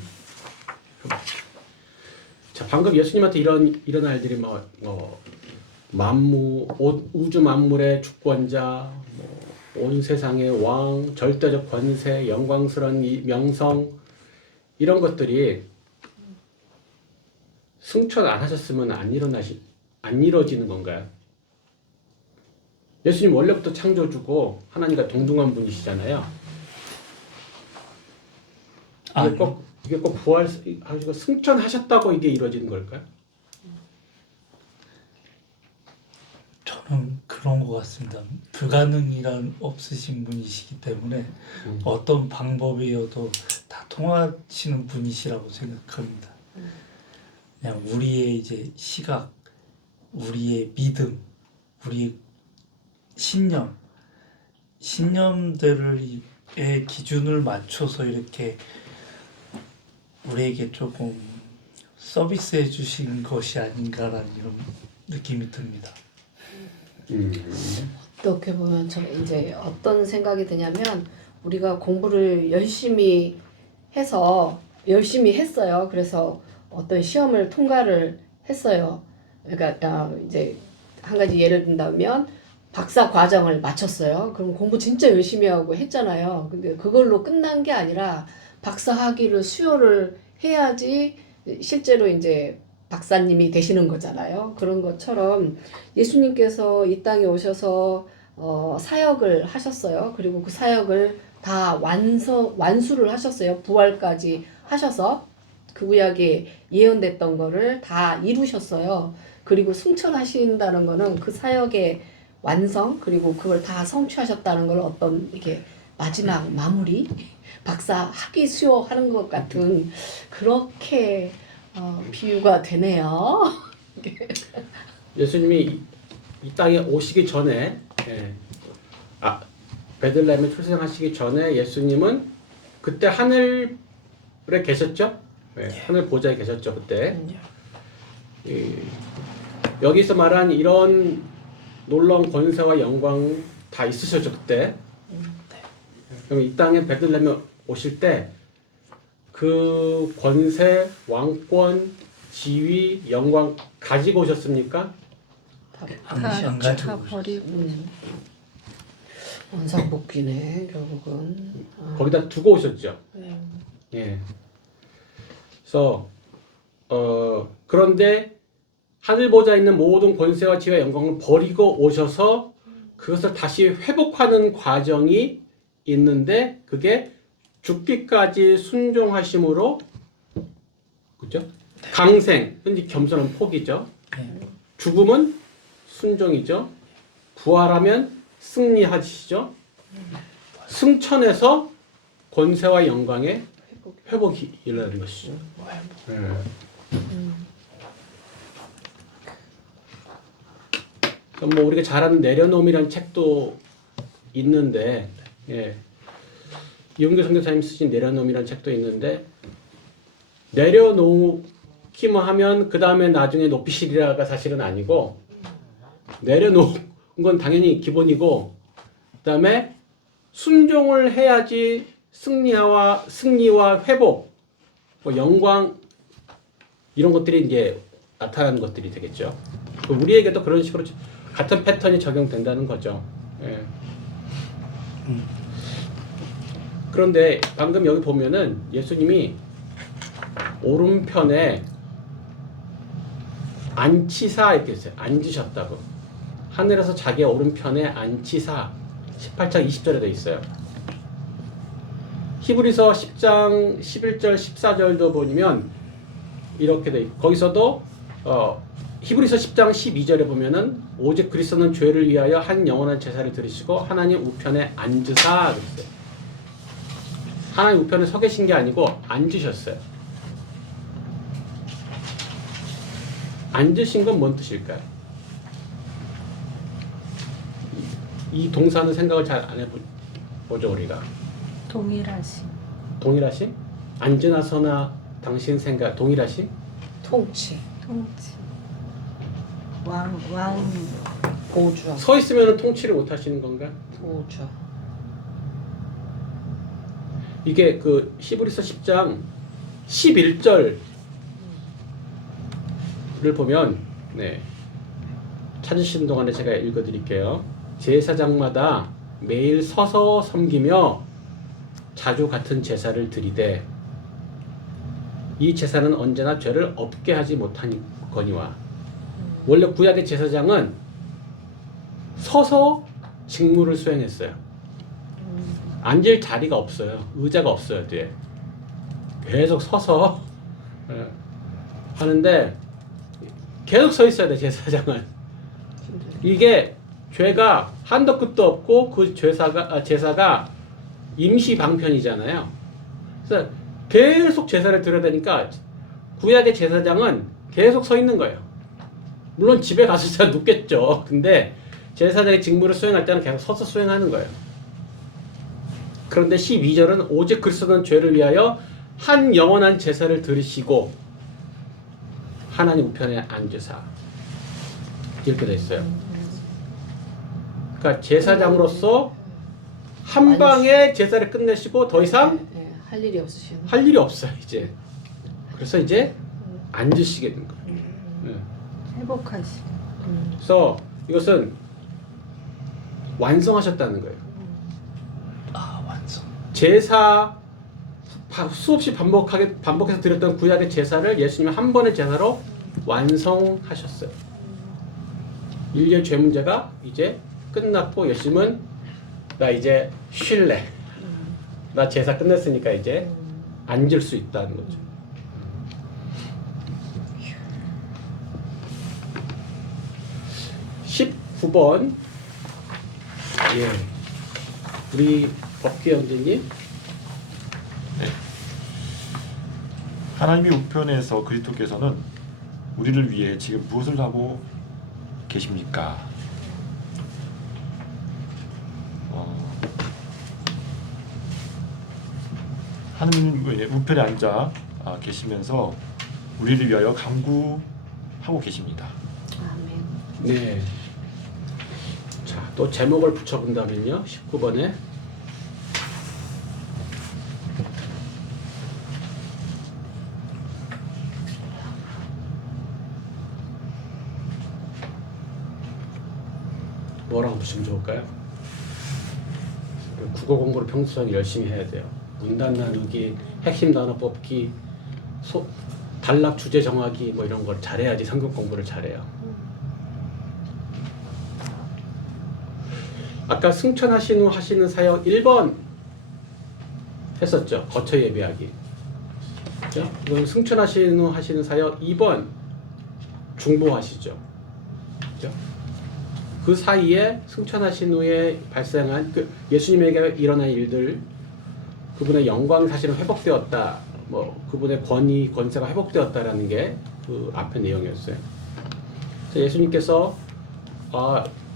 해봅시다. 자, 방금 예수님한테 이런 아이들이 우주 만물의 주권자, 온 세상의 왕, 절대적 권세, 영광스러운 이 명성 이런 것들이 승천 안 하셨으면 안 이루어지는 건가요? 예수님 원래부터 창조주고 하나님과 동등한 분이시잖아요. 이게 꼭 승천하셨다고 이게 이루어지는 걸까요? 저는 그런 것 같습니다. 불가능이란 없으신 분이시기 때문에 어떤 방법이어도 다 통하시는 분이시라고 생각합니다. 그냥 우리의 이제 시각, 우리의 믿음, 우리의 신념들의 기준을 맞춰서 이렇게 우리에게 조금 서비스해 주신 것이 아닌가라는 이런 느낌이 듭니다. 어떻게 보면 저 이제 어떤 생각이 드냐면 우리가 공부를 열심히 했어요. 그래서 어떤 시험을 통과를 했어요. 그러니까 이제 한 가지 예를 든다면 박사 과정을 마쳤어요. 그럼 공부 진짜 열심히 하고 했잖아요. 근데 그걸로 끝난 게 아니라 박사 학위를 수료를 해야지 실제로 이제 박사님이 되시는 거잖아요. 그런 것처럼 예수님께서 이 땅에 오셔서 사역을 하셨어요. 그리고 그 사역을 다 완수를 하셨어요. 부활까지 하셔서 그 구약에 예언됐던 거를 다 이루셨어요. 그리고 승천하신다는 거는 그 사역의 완성 그리고 그걸 다 성취하셨다는 걸 어떤 이게 마지막 마무리 박사 학위 수여하는 것 같은 그렇게 비유가 되네요. 예수님이 이 땅에 오시기 전에 베들레헴에 출생하시기 전에 예수님은 그때 하늘에 계셨죠? 하늘 보좌에 계셨죠 그때. 여기서 말한 이런 놀라운 권세와 영광 다 있으셨죠 그때. 그럼 이 땅에 베들레헴에 오실 때 그 권세, 왕권, 지위, 영광 가지고 오셨습니까? 안 가지고 다 버리고 원상복귀네 결국은. 거기다 두고 오셨죠. 예. 그래서 그런데 하늘 보좌에 있는 모든 권세와 지혜와 영광을 버리고 오셔서 그것을 다시 회복하는 과정이 있는데 그게 죽기까지 순종하심으로 그죠? 강생, 흔히 겸손한 포기죠. 죽음은 순종이죠. 부활하면 승리하시죠. 승천해서 권세와 영광의 회복이 일어나는 것이죠. 뭐 우리가 잘 아는 내려놓음이라는 책도 있는데, 이용규 선교사님 쓰신 내려놓음이라는 책도 있는데 내려놓기만 하면 그 다음에 나중에 높이시리라가 사실은 아니고 내려놓은 건 당연히 기본이고 그 다음에 순종을 해야지 승리와 회복, 뭐 영광 이런 것들이 이제 나타나는 것들이 되겠죠. 우리에게도 그런 식으로 같은 패턴이 적용된다는 거죠. 그런데 방금 여기 보면은 예수님이 오른편에 안치사 이렇게 있어요. 앉으셨다고. 하늘에서 자기 오른편에 안치사 18장 20절에 돼 있어요. 히브리서 10장 11절 14절도 보면 이렇게 돼 있고 거기서도 히브리서 10장 12절에 보면은 오직 그리스도는 죄를 위하여 한 영원한 제사를 드리시고 하나님 우편에 앉으사 그랬어요. 하나님 우편에 서 계신 게 아니고 앉으셨어요. 앉으신 건 뭔 뜻일까요? 이 동사는 생각을 잘 안 해보죠 우리가. 동일하심. 동일하심? 앉으나 서나 당신 생각 동일하심? 통치, 통치. 왕 보좌, 서 있으면 통치를 못 하시는 건가? 보좌. 이게 그 히브리서 10장 11절을 보면 찾으시는 동안에 제가 읽어드릴게요. 제사장마다 매일 서서 섬기며 자주 같은 제사를 드리되 이 제사는 언제나 죄를 없게 하지 못하거니와. 원래 구약의 제사장은 서서 직무를 수행했어요. 앉을 자리가 없어요. 의자가 없어요. 뒤에 계속 서서 하는데 계속 서 있어야 돼 제사장은. 이게 죄가 한도 끝도 없고 그 제사가 임시 방편이잖아요. 그래서 계속 제사를 드려야 되니까 구약의 제사장은 계속 서 있는 거예요. 물론 집에 가서 잘 눕겠죠. 근데 제사장의 직무를 수행할 때는 계속 서서 수행하는 거예요. 그런데 12절은 오직 그리스도는 죄를 위하여 한 영원한 제사를 드리시고 하나님 우편에 앉으사 이렇게 돼 있어요. 그러니까 제사장으로서 한 방에 제사를 끝내시고 더 이상 할 일이 없으시는. 할 일이 없어요 이제. 그래서 이제 앉으시게 된 거예요. 회복하심. 그래서 이것은 완성하셨다는 거예요. 완성. 제사 수없이 반복해서 드렸던 구약의 제사를 예수님이 한 번의 제사로 완성하셨어요. 인류의 죄 문제가 이제 끝났고 예수님은 나 이제 쉴래. 나 제사 끝냈으니까 이제 앉을 수 있다는 거죠. 19번. 예. 우리 법규 형제님. 하나님의 우편에서 그리스도께서는 우리를 위해 지금 무엇을 하고 계십니까? 하나님의 우편에 앉아 계시면서 우리를 위하여 간구하고 계십니다. 아멘. 네. 자, 또 제목을 붙여본다면요. 19번에 뭐라고 붙이면 좋을까요? 국어 공부를 평소에 열심히 해야 돼요. 문단 나누기, 핵심 단어 뽑기, 단락 주제 정하기 뭐 이런 걸 잘해야지 성경 공부를 잘해요. 아까 승천하신 후 하시는 사역 1번 했었죠. 거처 예배하기. 그죠? 이건 승천하신 후 하시는 사역 2번 중보하시죠. 그죠? 그 사이에 승천하신 후에 발생한 예수님에게 일어난 일들, 그분의 영광 사실은 회복되었다. 뭐 그분의 권위, 권세가 회복되었다라는 게 그 앞의 내용이었어요. 그래서 예수님께서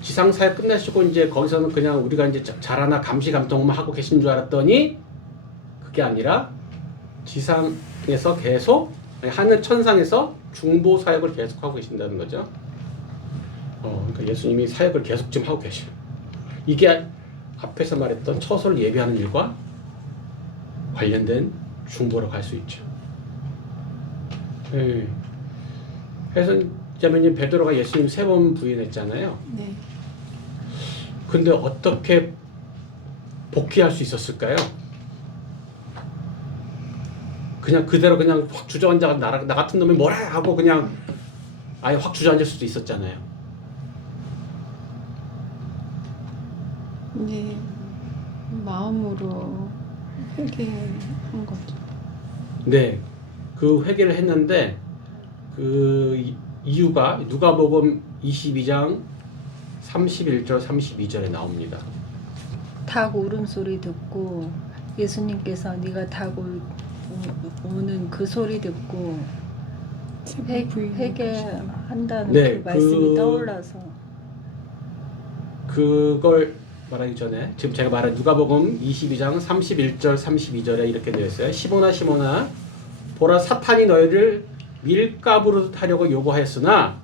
지상 사역 끝내시고 이제 거기서는 그냥 우리가 이제 잘하나 감시감독만 하고 계신 줄 알았더니 그게 아니라 지상에서 계속 하늘 천상에서 중보 사역을 계속 하고 계신다는 거죠. 그러니까 예수님이 사역을 계속 지금 하고 계셔요. 이게 앞에서 말했던 처소를 예비하는 일과 관련된 중보라고 할 수 있죠. 네. 그래서 자매님 베드로가 예수님 3번 부인했잖아요. 네. 근데 어떻게 복귀할 수 있었을까요? 그냥 그대로 그냥 확 주저앉아 나 같은 놈이 뭐라 하고 그냥 아예 확 주저앉을 수도 있었잖아요. 네. 마음으로 회개한 거죠. 네, 그 회개를 했는데 그 이유가 누가복음 22장 31절 32절에 나옵니다. 닭 울음소리 듣고 예수님께서 네가 닭 우는 그 소리 듣고 회개한다는 네, 그 말씀이 떠올라서 그걸 말하기 전에 지금 제가 말한 누가복음 22장 31절 32절에 이렇게 되어 있어요. 시몬아 시몬아 보라 사탄이 너희를 밀가부로 하려고 요구하였으나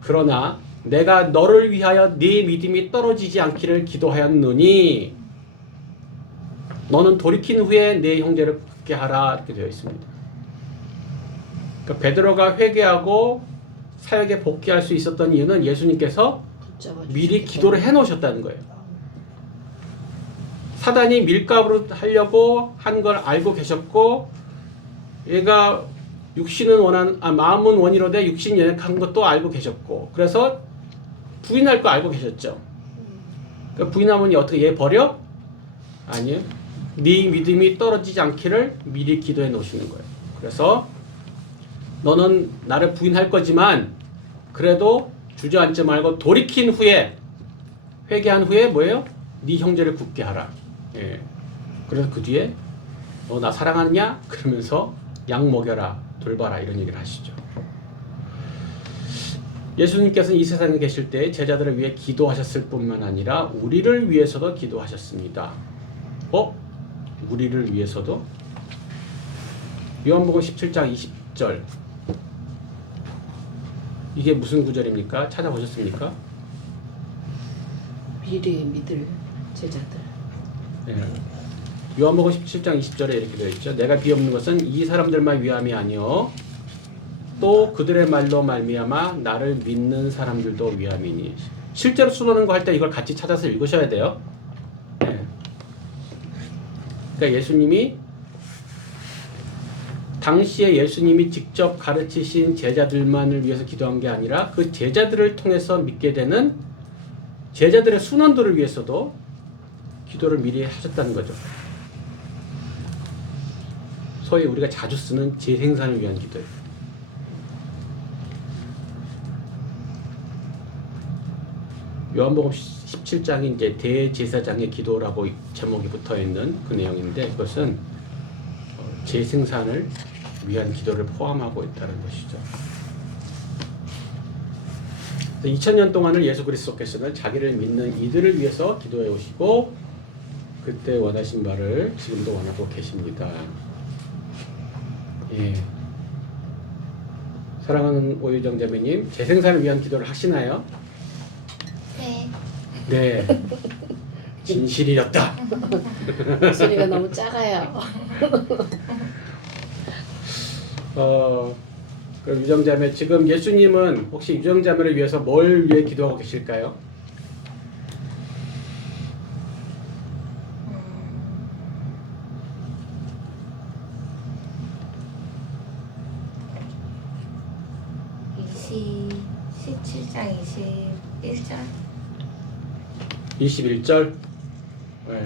그러나 내가 너를 위하여 네 믿음이 떨어지지 않기를 기도하였노니 너는 돌이킨 후에 네 형제를 굳게 하라 이렇게 되어 있습니다. 그러니까 베드로가 회개하고 사역에 복귀할 수 있었던 이유는 예수님께서 미리 기도를 해놓으셨다는 거예요. 사단이 밀가부로 하려고 한 걸 알고 계셨고 얘가 육신은 마음은 원이로되 육신이 연약한 것도 알고 계셨고 그래서 부인할 거 알고 계셨죠. 그러니까 부인하면 어떻게 얘 버려? 아니요. 네 믿음이 떨어지지 않기를 미리 기도해 놓으시는 거예요. 그래서 너는 나를 부인할 거지만 그래도 주저앉지 말고 돌이킨 후에 회개한 후에 뭐예요? 네 형제를 굳게 하라. 예. 그래서 그 뒤에 너 나 사랑하냐? 그러면서 양 먹여라, 돌봐라 이런 얘기를 하시죠. 예수님께서는 이 세상에 계실 때 제자들을 위해 기도하셨을 뿐만 아니라 우리를 위해서도 기도하셨습니다. 우리를 위해서도? 요한복음 17장 20절 이게 무슨 구절입니까? 찾아보셨습니까? 미리 믿을 제자들. 네. 요한복음 17장 20절에 이렇게 되어 있죠. 내가 비옵는 것은 이 사람들만 위함이 아니요 또 그들의 말로 말미암아 나를 믿는 사람들도 위함이니. 실제로 수도는 거 할 때 이걸 같이 찾아서 읽으셔야 돼요. 네. 그러니까 예수님이 당시에 예수님이 직접 가르치신 제자들만을 위해서 기도한 게 아니라 그 제자들을 통해서 믿게 되는 제자들의 순원들을 위해서도 기도를 미리 하셨다는 거죠. 소위 우리가 자주 쓰는 재생산을 위한 기도예요. 요한복음 17장이 이제 대제사장의 기도라고 제목이 붙어 있는 그 내용인데 그것은 재생산을 위한 기도를 포함하고 있다는 것이죠. 2000년 동안을 예수 그리스도께서는 자기를 믿는 이들을 위해서 기도해 오시고 그때 원하신 바를 지금도 원하고 계십니다. 예. 사랑하는 오유정 자매님, 재생산을 위한 기도를 하시나요? 네. 네. 진실이었다. 목소리가 너무 작아요. 그럼 유정자매, 지금 예수님은 혹시 유정자매를 위해서 뭘 위해 기도하고 계실까요? 음, 17장 21절. 21절. 네.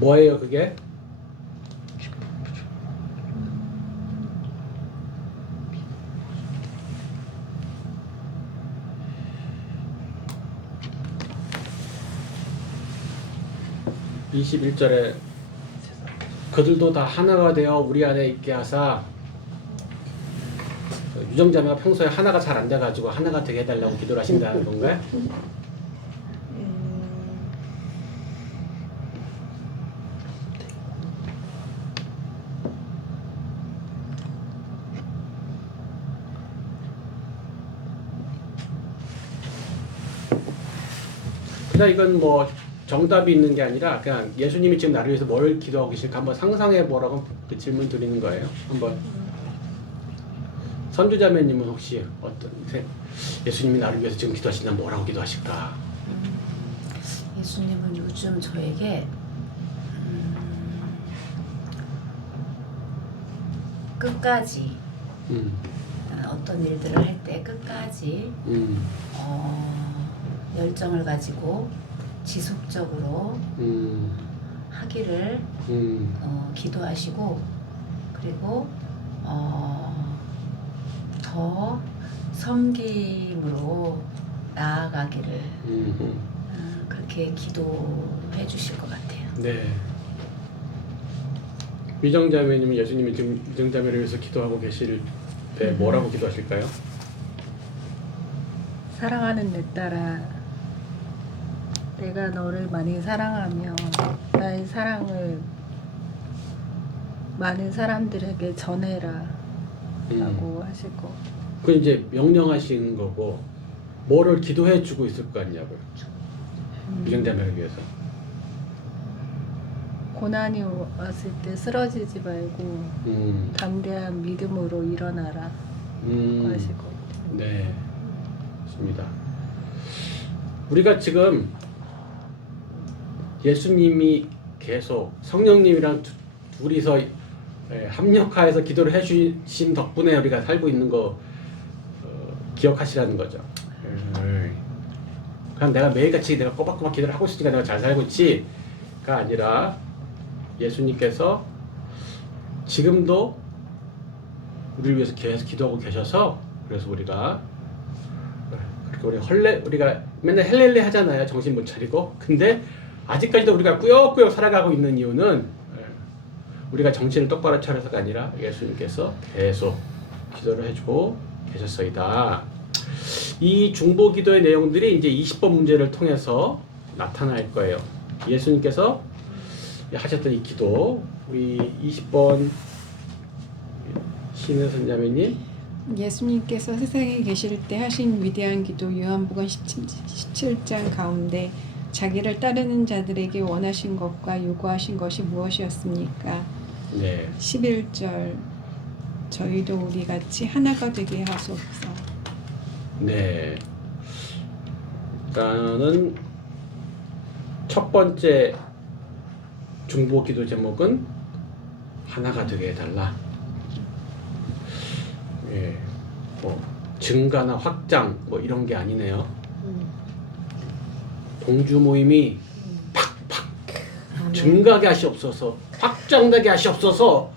뭐예요, 그게? (21절에) 그들도 다 하나가 되어 우리 안에 있게 하사. 유정자매가 평소에 하나가 잘 안 돼가지고 하나가 되게 해달라고 기도를 하신다는 건가요? 그냥 이건 뭐 정답이 있는 게 아니라 그냥 예수님이 지금 나를 위해서 뭘 기도하고 계실까 한번 상상해 보라고 그 질문 드리는 거예요. 한번 선주자매님은 혹시 어떤 예수님이 나를 위해서 지금 기도하신다면 뭐라고 기도하실까? 예수님은 요즘 저에게 끝까지 어떤 일들을 할 때 끝까지 열정을 가지고 지속적으로 하기를 기도하시고 그리고 더 섬김으로 나아가기를 그렇게 기도해 주실 것 같아요. 네. 위정자매님은 예수님이 지금 위정자매를 위해서 기도하고 계실 때 뭐라고 기도하실까요? 사랑하는 내 딸아, 내가 너를 많이 사랑하며 나의 사랑을 많은 사람들에게 전해라 라고 하시고 그 이제 명령하시는 거고 뭐를 기도해 주고 있을 거 아니냐고요. 위정자매를 위해서. 고난이 왔을 때 쓰러지지 말고 담대한 믿음으로 일어나라 하시고 네, 좋습니다. 우리가 지금 예수님이 계속 성령님이랑 둘이서 합력하여서 기도를 해주신 덕분에 우리가 살고 있는 거 기억하시라는 거죠. 그냥 내가 매일같이 내가 꼬박꼬박 기도를 하고 있으니까 내가 잘 살고 있지가 아니라 예수님께서 지금도 우리를 위해서 계속 기도하고 계셔서 그래서 우리가 그렇게 우리가 맨날 헬렐레 하잖아요. 정신 못 차리고. 근데 아직까지도 우리가 꾸역꾸역 살아가고 있는 이유는 우리가 정신을 똑바로 차려서가 아니라 예수님께서 계속 기도를 해주고 계셨어이다. 이 중보기도의 내용들이 이제 20번 문제를 통해서 나타날 거예요. 예수님께서 하셨던 이 기도, 우리 20번 신의 선자매님. 예수님께서 세상에 계실 때 하신 위대한 기도 요한복음 17장 가운데 자기를 따르는 자들에게 원하신 것과 요구하신 것이 무엇이었습니까? 네. 11절 저희도 우리 같이 하나가 되게 하소서. 네. 일단은 첫 번째 중보기도 제목은 하나가 되게 해달라. 예, 뭐 증가나 확장 뭐 이런 게 아니네요. 동주 모임이 증가하게 하시옵소서, 확장되게 하시옵소서,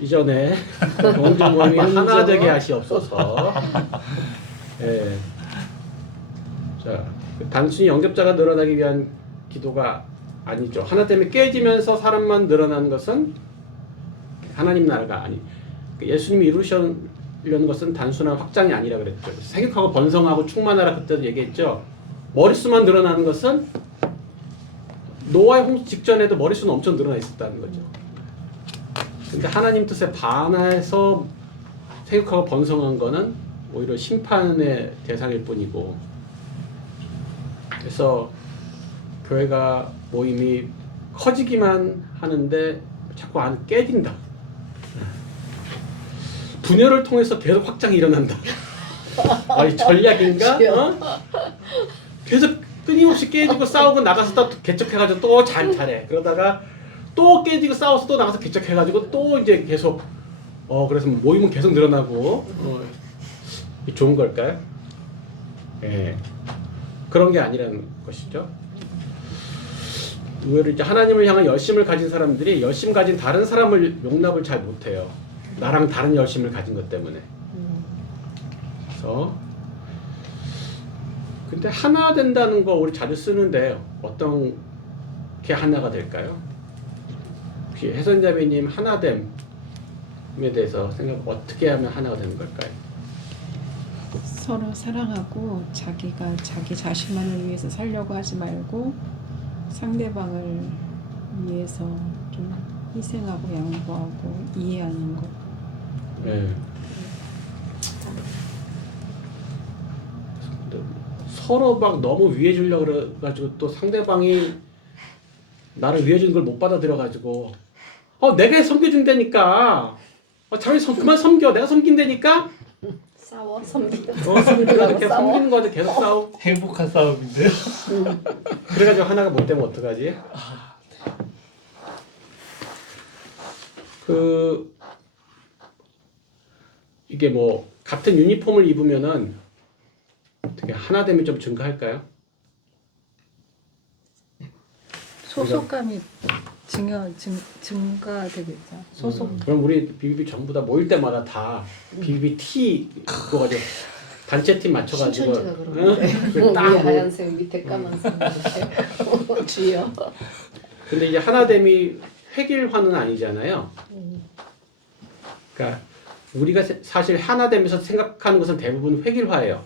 이전에 동주 모임이 하나 되게 하시옵소서. 예. 자, 단순히 영접자가 늘어나기 위한 기도가 아니죠. 하나 때문에 깨지면서 사람만 늘어나는 것은 하나님 나라가 아니. 예수님이 이루시려는 것은 단순한 확장이 아니라 그랬죠. 생육하고 번성하고 충만하라 그때도 얘기했죠. 머릿수만 늘어나는 것은 노아의 홍수 직전에도 머릿수는 엄청 늘어나 있었다는 거죠. 근데 하나님 뜻에 반해서 생육하고 번성한 거는 오히려 심판의 대상일 뿐이고, 그래서 교회가 모임이 커지기만 하는데 자꾸 안 깨진다. 분열을 통해서 계속 확장이 일어난다. 이 전략인가? 계속 끊임없이 깨지고 싸우고 나가서 또 개척해가지고 또 잘 차례. 그러다가 또 깨지고 싸워서 또 나가서 개척해가지고 또 이제 계속 그래서 모임은 계속 늘어나고 좋은 걸까요? 예, 그런 게 아니라는 것이죠. 의외로 이제 하나님을 향한 열심을 가진 사람들이 열심 가진 다른 사람을 용납을 잘 못해요. 나랑 다른 열심을 가진 것 때문에. 그래서 근데 하나 된다는 거 우리 자주 쓰는데 어떤 게 하나가 될까요? 혹시 혜선자매님 하나됨에 대해서 생각 어떻게 하면 하나가 되는 걸까요? 서로 사랑하고 자기가 자기 자신만을 위해서 살려고 하지 말고 상대방을 위해서 좀 희생하고 양보하고 이해하는 것. 네. 서로 막 너무 위해 주려고 그래가지고 또 상대방이 나를 위해 주는 걸 못 받아들여가지고 내가 섬겨준다니까 자기 그만 섬겨 내가 섬긴다니까 싸워 섬기고 계속 섬기는 거한테 계속 싸우고 행복한 싸움인데요. 그래가지고 하나가 못 되면 어떡하지? 이게 뭐 같은 유니폼을 입으면은 어떻게 하나됨이 좀 증가할까요? 소속감이 증가되겠죠. 소속. 그럼 우리 BBB 전부 다 모일 때마다 다 BBB 티 그거 가지고 단체 팀 맞춰가지고 신천지가 그러는데 응? 딱 위에 뭐. 하얀색 밑에 까만색 이렇게 주여. 근데 이제 하나됨이 획일화는 아니잖아요. 그러니까 우리가 사실 하나되면서 생각하는 것은 대부분 획일화예요.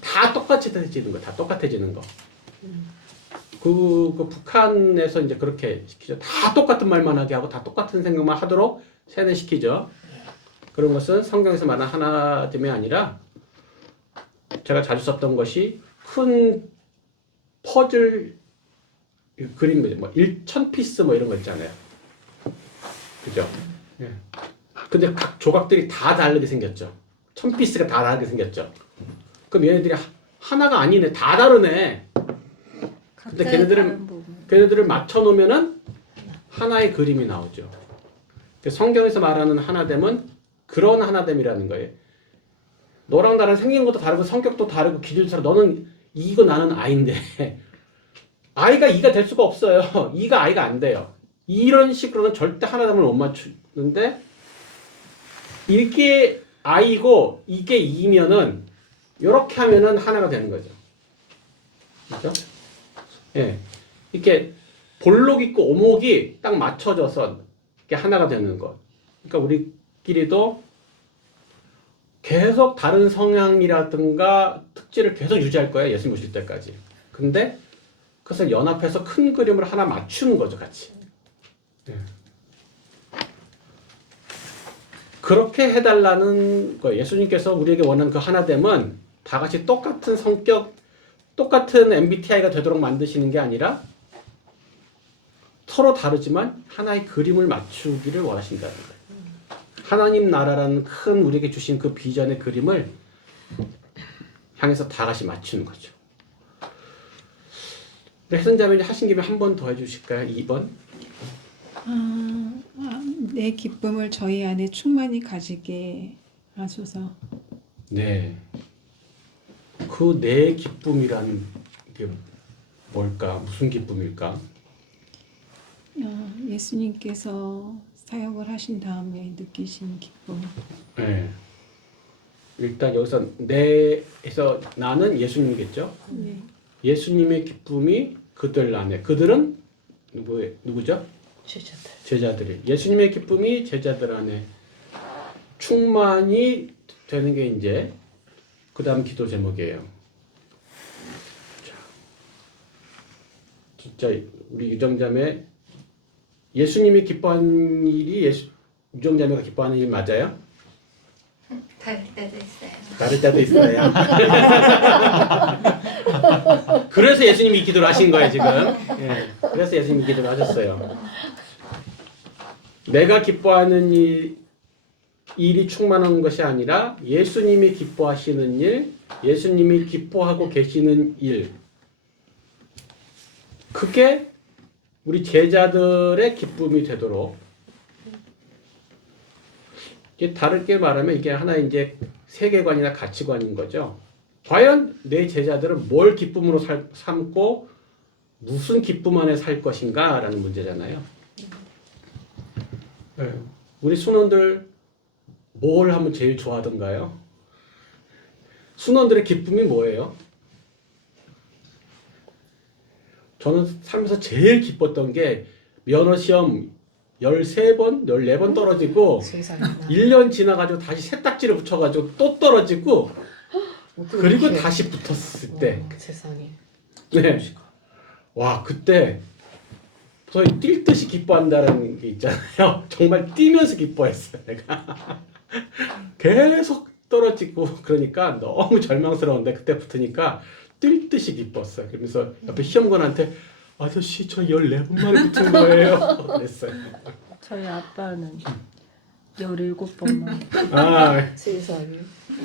다 똑같아지는 거, 다 똑같아지는 거. 그 북한에서 이제 그렇게 시키죠. 다 똑같은 말만 하게 하고 다 똑같은 생각만 하도록 세뇌시키죠. 그런 것은 성경에서 말하는 하나됨이 아니라 제가 자주 썼던 것이 큰 퍼즐 그림 뭐 1000피스 뭐 이런 거 있잖아요. 그죠? 예. 근데 각 조각들이 다 다르게 생겼죠. 1000피스가 다 다르게 생겼죠. 그럼 얘네들이 하나가 아니네. 다 다르네. 근데 걔네들을 맞춰 놓으면은 하나의 그림이 나오죠. 성경에서 말하는 하나됨은 그런 하나됨이라는 거예요. 너랑 나랑 생긴 것도 다르고 성격도 다르고 기질도 다르고 너는 이고 나는 아인데 아이가 이가 될 수가 없어요. 이가 아이가 안 돼요. 이런 식으로는 절대 하나됨을 못 맞추는데 이게 아이고 이게 이면은 이렇게 하면은 하나가 되는 거죠. 그렇죠? 예, 이렇게 볼록 있고 오목이 딱 맞춰져서 이렇게 하나가 되는 것. 그러니까 우리끼리도 계속 다른 성향이라든가 특질을 계속 유지할 거예요. 예수님 오실 때까지. 근데 그것을 연합해서 큰 그림을 하나 맞추는 거죠, 같이. 예. 그렇게 해달라는 거예요. 예수님께서 우리에게 원하는 그 하나됨은 다 같이 똑같은 성격, 똑같은 MBTI가 되도록 만드시는 게 아니라 서로 다르지만 하나의 그림을 맞추기를 원하신다는 거예요. 하나님 나라라는 큰 우리에게 주신 그 비전의 그림을 향해서 다 같이 맞추는 거죠. 혜선자매님 하신 김에 한 번 더 해주실까요? 2번. 내 기쁨을 저희 안에 충만히 가지게 하소서. 네. 그 내 기쁨이란 게 뭘까? 무슨 기쁨일까? 예수님께서 사역을 하신 다음에 느끼신 기쁨. 네. 일단 여기서 내에서 나는 예수님이겠죠. 네. 예수님의 기쁨이 그들 안에. 그들은 누구죠? 제자들. 제자들이. 예수님의 기쁨이 제자들 안에 충만이 되는 게 이제 그다음 기도 제목이에요. 자, 진짜 우리 유정자매 예수님이 기뻐하는 일이 유정자매가 기뻐하는 일 맞아요? 다를 때도 있어요. 다를 때도 있어요. 그래서 예수님이 이 기도를 하신 거예요 지금. 예, 그래서 예수님이 이 기도를 하셨어요. 내가 기뻐하는 일이 충만한 것이 아니라 예수님이 기뻐하시는 일, 예수님이 기뻐하고 계시는 일. 그게 우리 제자들의 기쁨이 되도록. 이게 다르게 말하면 이게 하나 이제 세계관이나 가치관인 거죠. 과연 내 제자들은 뭘 기쁨으로 삼고 무슨 기쁨 안에 살 것인가라는 문제잖아요. 네. 우리 순원들 뭘 하면 제일 좋아하던가요? 순원들의 기쁨이 뭐예요? 저는 살면서 제일 기뻤던 게 면허 시험 13번, 14번 떨어지고 세상에. 1년 지나가지고 다시 세탁지를 붙여가지고 또 떨어지고 그리고 이렇게. 다시 붙었을 때. 세상에. 네. 와, 그때 소위 뛸 듯이 기뻐한다는 게 있잖아요. 정말 뛰면서 기뻐했어요, 내가. 계속 떨어지고 그러니까 너무 절망스러운데 그때 붙으니까 뛸 듯이 기뻤어요. 그러면서 옆에 시험관한테 아저씨 저 14번 만에 붙은 거예요. 그랬어요. 저희 아빠는 17번만. 아, 세상에.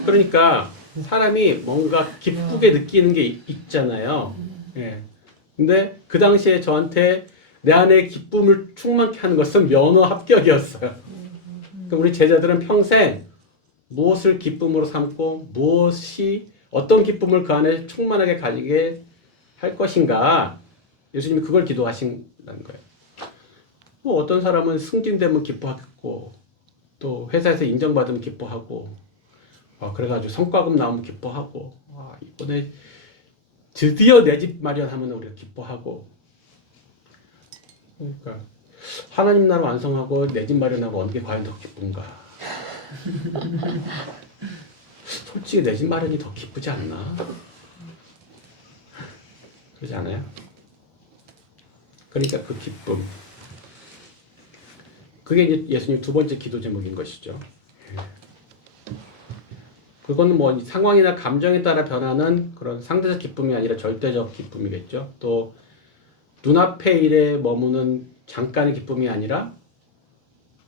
그러니까 사람이 뭔가 기쁘게 느끼는 게 있잖아요. 예. 근데 그 당시에 저한테 내 안에 기쁨을 충만케 하는 것은 면허 합격이었어요. 그러니까 우리 제자들은 평생 무엇을 기쁨으로 삼고 무엇이 어떤 기쁨을 그 안에 충만하게 가지게 할 것인가 예수님이 그걸 기도하신다는 거예요. 뭐 어떤 사람은 승진되면 기뻐하겠고 또 회사에서 인정받으면 기뻐하고 그래가지고 성과급 나오면 기뻐하고 이번에 드디어 내 집 마련하면 우리가 기뻐하고 그러니까 하나님 나라 완성하고 내 집 마련하고 어느 게 과연 더 기쁜가? 솔직히 내 집 마련이 더 기쁘지 않나? 그러지 않아요? 그러니까 그 기쁨. 그게 이제 예수님 두 번째 기도 제목인 것이죠. 그거는 뭐 상황이나 감정에 따라 변하는 그런 상대적 기쁨이 아니라 절대적 기쁨이겠죠. 또 눈앞의 일에 머무는 잠깐의 기쁨이 아니라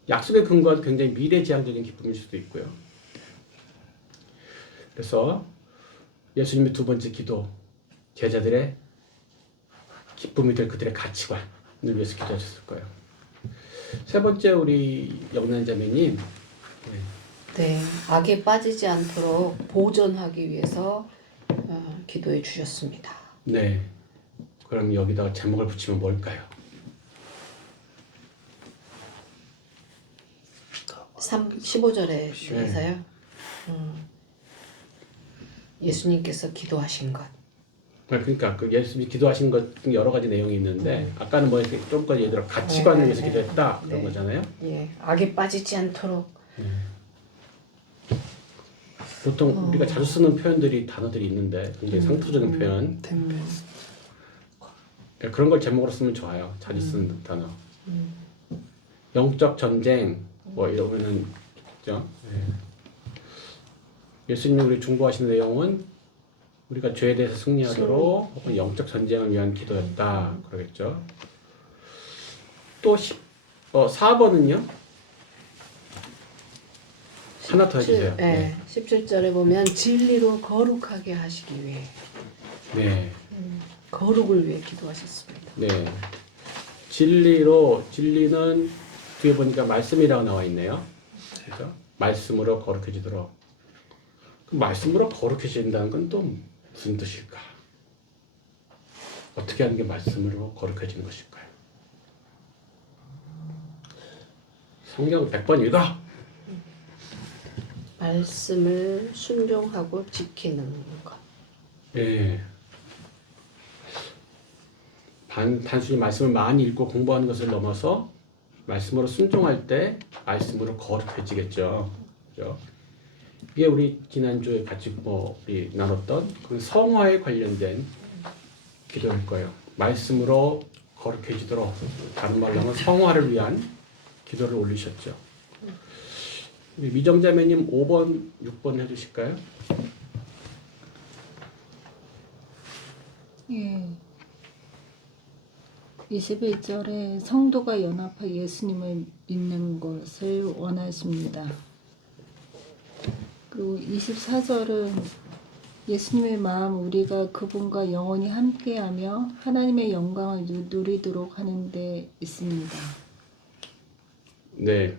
약속에 근거한 굉장히 미래지향적인 기쁨일 수도 있고요. 그래서 예수님의 두 번째 기도, 제자들의 기쁨이 될 그들의 가치관을 위해서 기도하셨을 거예요. 세 번째 우리 영란자매님. 네, 악에 빠지지 않도록 보존하기 위해서 기도해 주셨습니다. 네. 그럼 여기다가 제목을 붙이면 뭘까요? 15절에 중에서요. 예수님께서 기도하신 것. 그러니까 그 예수님이 기도하신 것 중에 여러 가지 내용이 있는데 아까는 뭐 이렇게 좀 전에 얘들아 가치관을 위해서 기도했다 그런 거잖아요. 예, 악에 빠지지 않도록. 보통 우리가 자주 쓰는 단어들이 있는데 굉장히 상투적인 표현. 그런 걸 제목으로 쓰면 좋아요. 자주 쓰는 단어. 영적 전쟁 뭐 이러면은 있죠. 예수님이 우리 중보하시는 내용은 우리가 죄에 대해서 승리하도록 혹은 영적 전쟁을 위한 기도였다 그러겠죠. 또 4번은요? 하나 더 해주세요. 네. 17절에 보면 진리로 거룩하게 하시기 위해 네. 거룩을 위해 기도하셨습니다. 네. 진리는 뒤에 보니까 말씀이라고 나와 있네요. 그죠? 말씀으로 거룩해지도록. 그 말씀으로 거룩해진다는 건 또 무슨 뜻일까? 어떻게 하는 게 말씀으로 거룩해지는 것일까요? 성경 100번 읽어. 말씀을 순종하고 지키는 것. 예. 단순히 말씀을 많이 읽고 공부하는 것을 넘어서 말씀으로 순종할 때 말씀으로 거룩해지겠죠. 그죠? 이게 우리 지난주에 같이 우리 나눴던 그 성화에 관련된 기도일 거예요. 말씀으로 거룩해지도록, 다른 말로 하면 성화를 위한 기도를 올리셨죠. 우리 미정자매님 5번, 6번 해주실까요? 예. 21절에 성도가 연합해 예수님을 믿는 것을 원하십니다. 그리고 24절은 예수님의 마음 우리가 그분과 영원히 함께하며 하나님의 영광을 누리도록 하는 데 있습니다. 네.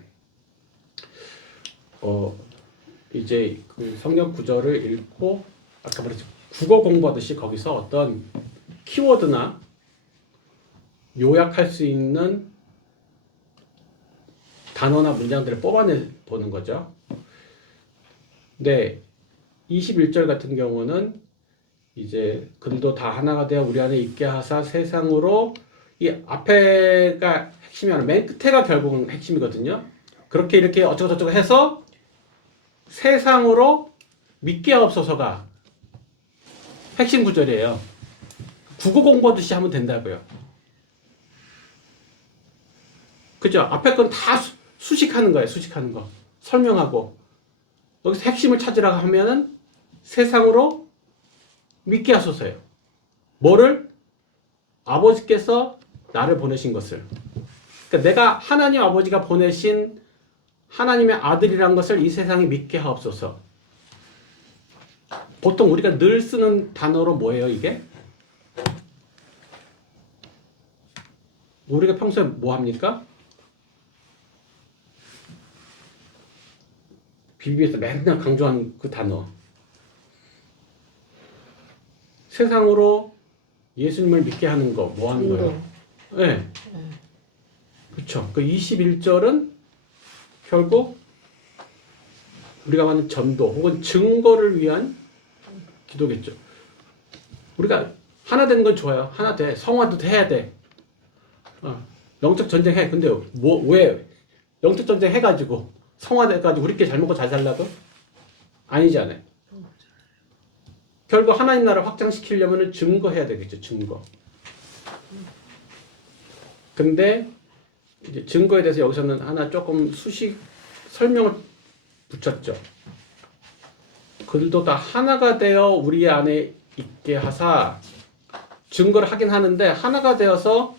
이제 그 성경 구절을 읽고 아까 말했죠. 국어 공부하듯이 거기서 어떤 키워드나 요약할 수 있는 단어나 문장들을 뽑아내 보는 거죠. 네. 21절 같은 경우는 이제 그들도 다 하나가 되어 우리 안에 있게 하사 세상으로, 이 앞에가 핵심이 아니라 맨 끝에가 결국은 핵심이거든요. 그렇게 이렇게 어쩌고저쩌고 해서 세상으로 믿게 하옵소서가 핵심 구절이에요. 국어 공부하듯이 하면 된다고요. 그죠? 앞에 건 다 수식하는 거예요. 수식하는 거. 설명하고. 여기서 핵심을 찾으라고 하면은 세상으로 믿게 하소서예요. 뭐를? 아버지께서 나를 보내신 것을. 그러니까 내가 하나님 아버지가 보내신 하나님의 아들이란 것을 이 세상에 믿게 하옵소서. 보통 우리가 늘 쓰는 단어로 뭐예요, 이게? 우리가 평소에 뭐 합니까? 비비에서 맨날 강조하는 그 단어. 세상으로 예수님을 믿게 하는 거, 뭐 하는 거예요? 네. 그렇죠. 그 21절은 결국 우리가 말하는 전도 혹은 증거를 위한 기도겠죠. 우리가 하나 되는 건 좋아요. 하나 돼. 성화도 해야 돼. 영적 전쟁 해. 근데 왜 영적 전쟁 해가지고 성화돼가지고 우리끼리 잘 먹고 잘 살라고? 아니잖아요. 결국 하나님 나라를 확장시키려면 증거해야 되겠죠. 증거. 근데 이제 증거에 대해서 여기서는 하나 조금 설명을 붙였죠. 그들도 다 하나가 되어 우리 안에 있게 하사, 증거를 하긴 하는데 하나가 되어서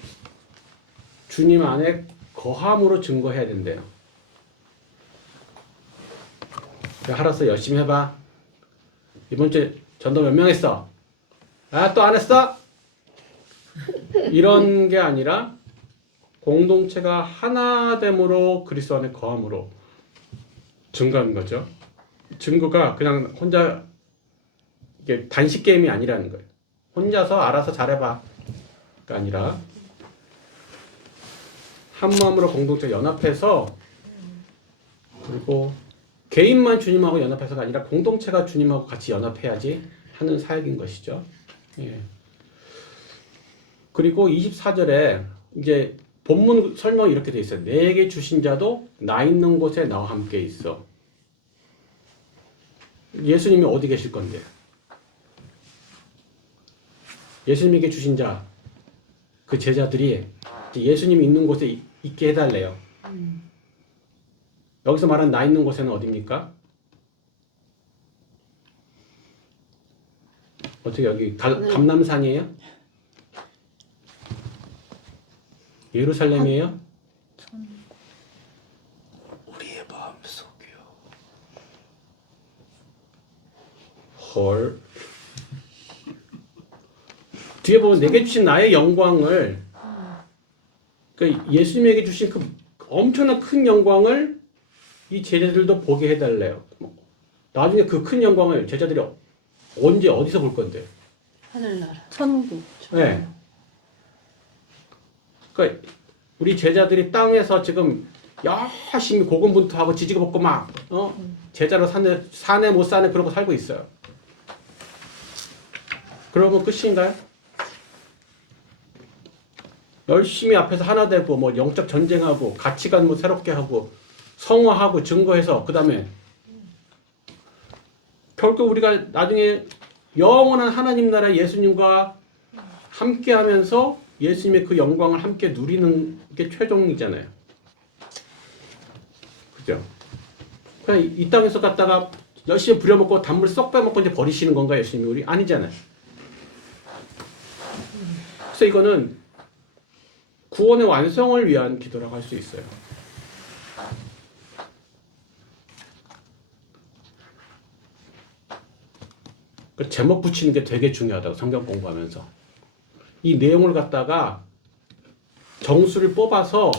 주님 안에 거함으로 증거해야 된대요. 알았어, 열심히 해봐. 이번 주에 전도 몇 명 했어? 아, 또 안 했어? 이런 게 아니라 공동체가 하나됨으로 그리스도 안에 거함으로 증거하는 거죠. 증거가 그냥 혼자 이게 단식 게임이 아니라는 거예요. 혼자서 알아서 잘해봐가 아니라 한 마음으로 공동체 연합해서, 그리고 개인만 주님하고 연합해서가 아니라 공동체가 주님하고 같이 연합해야지 하는 사역인 것이죠. 예. 그리고 24절에 이제 본문 설명이 이렇게 돼 있어요. 내게 주신 자도 나 있는 곳에 나와 함께 있어. 예수님이 어디 계실 건데? 예수님에게 주신 자, 그 제자들이 예수님이 있는 곳에 있게 해달래요. 여기서 말하는 나 있는 곳에는 어디입니까? 어떻게 여기 감람산이에요? 예루살렘이에요? 우리의 마음속이요. 헐. 뒤에 보면 내게 주신 나의 영광을, 그 예수님에게 주신 그 엄청난 큰 영광을 이 제자들도 보게 해달래요. 나중에 그 큰 영광을 제자들이 언제 어디서 볼 건데? 하늘나라. 천국. 네. 그러니까 우리 제자들이 땅에서 지금 열심히 고군분투하고 지지고 볶고 막 제자로 사네 못 사네 그러고 살고 있어요. 그러면 끝인가요? 열심히 앞에서 하나 되고 뭐 영적 전쟁하고 가치관 뭐 새롭게 하고 성화하고 증거해서 그 다음에 결국 우리가 나중에 영원한 하나님 나라 예수님과 함께하면서 예수님의 그 영광을 함께 누리는 게 최종이잖아요. 그죠? 그냥 이 땅에서 갔다가 열심히 부려먹고 단물 쏙 빼먹고 이제 버리시는 건가 예수님이 우리 아니잖아요. 그래서 이거는 구원의 완성을 위한 기도라고 할 수 있어요. 그 제목 붙이는 게 되게 중요하다고 성경 공부하면서 이 내용을 갖다가 정수를 뽑아서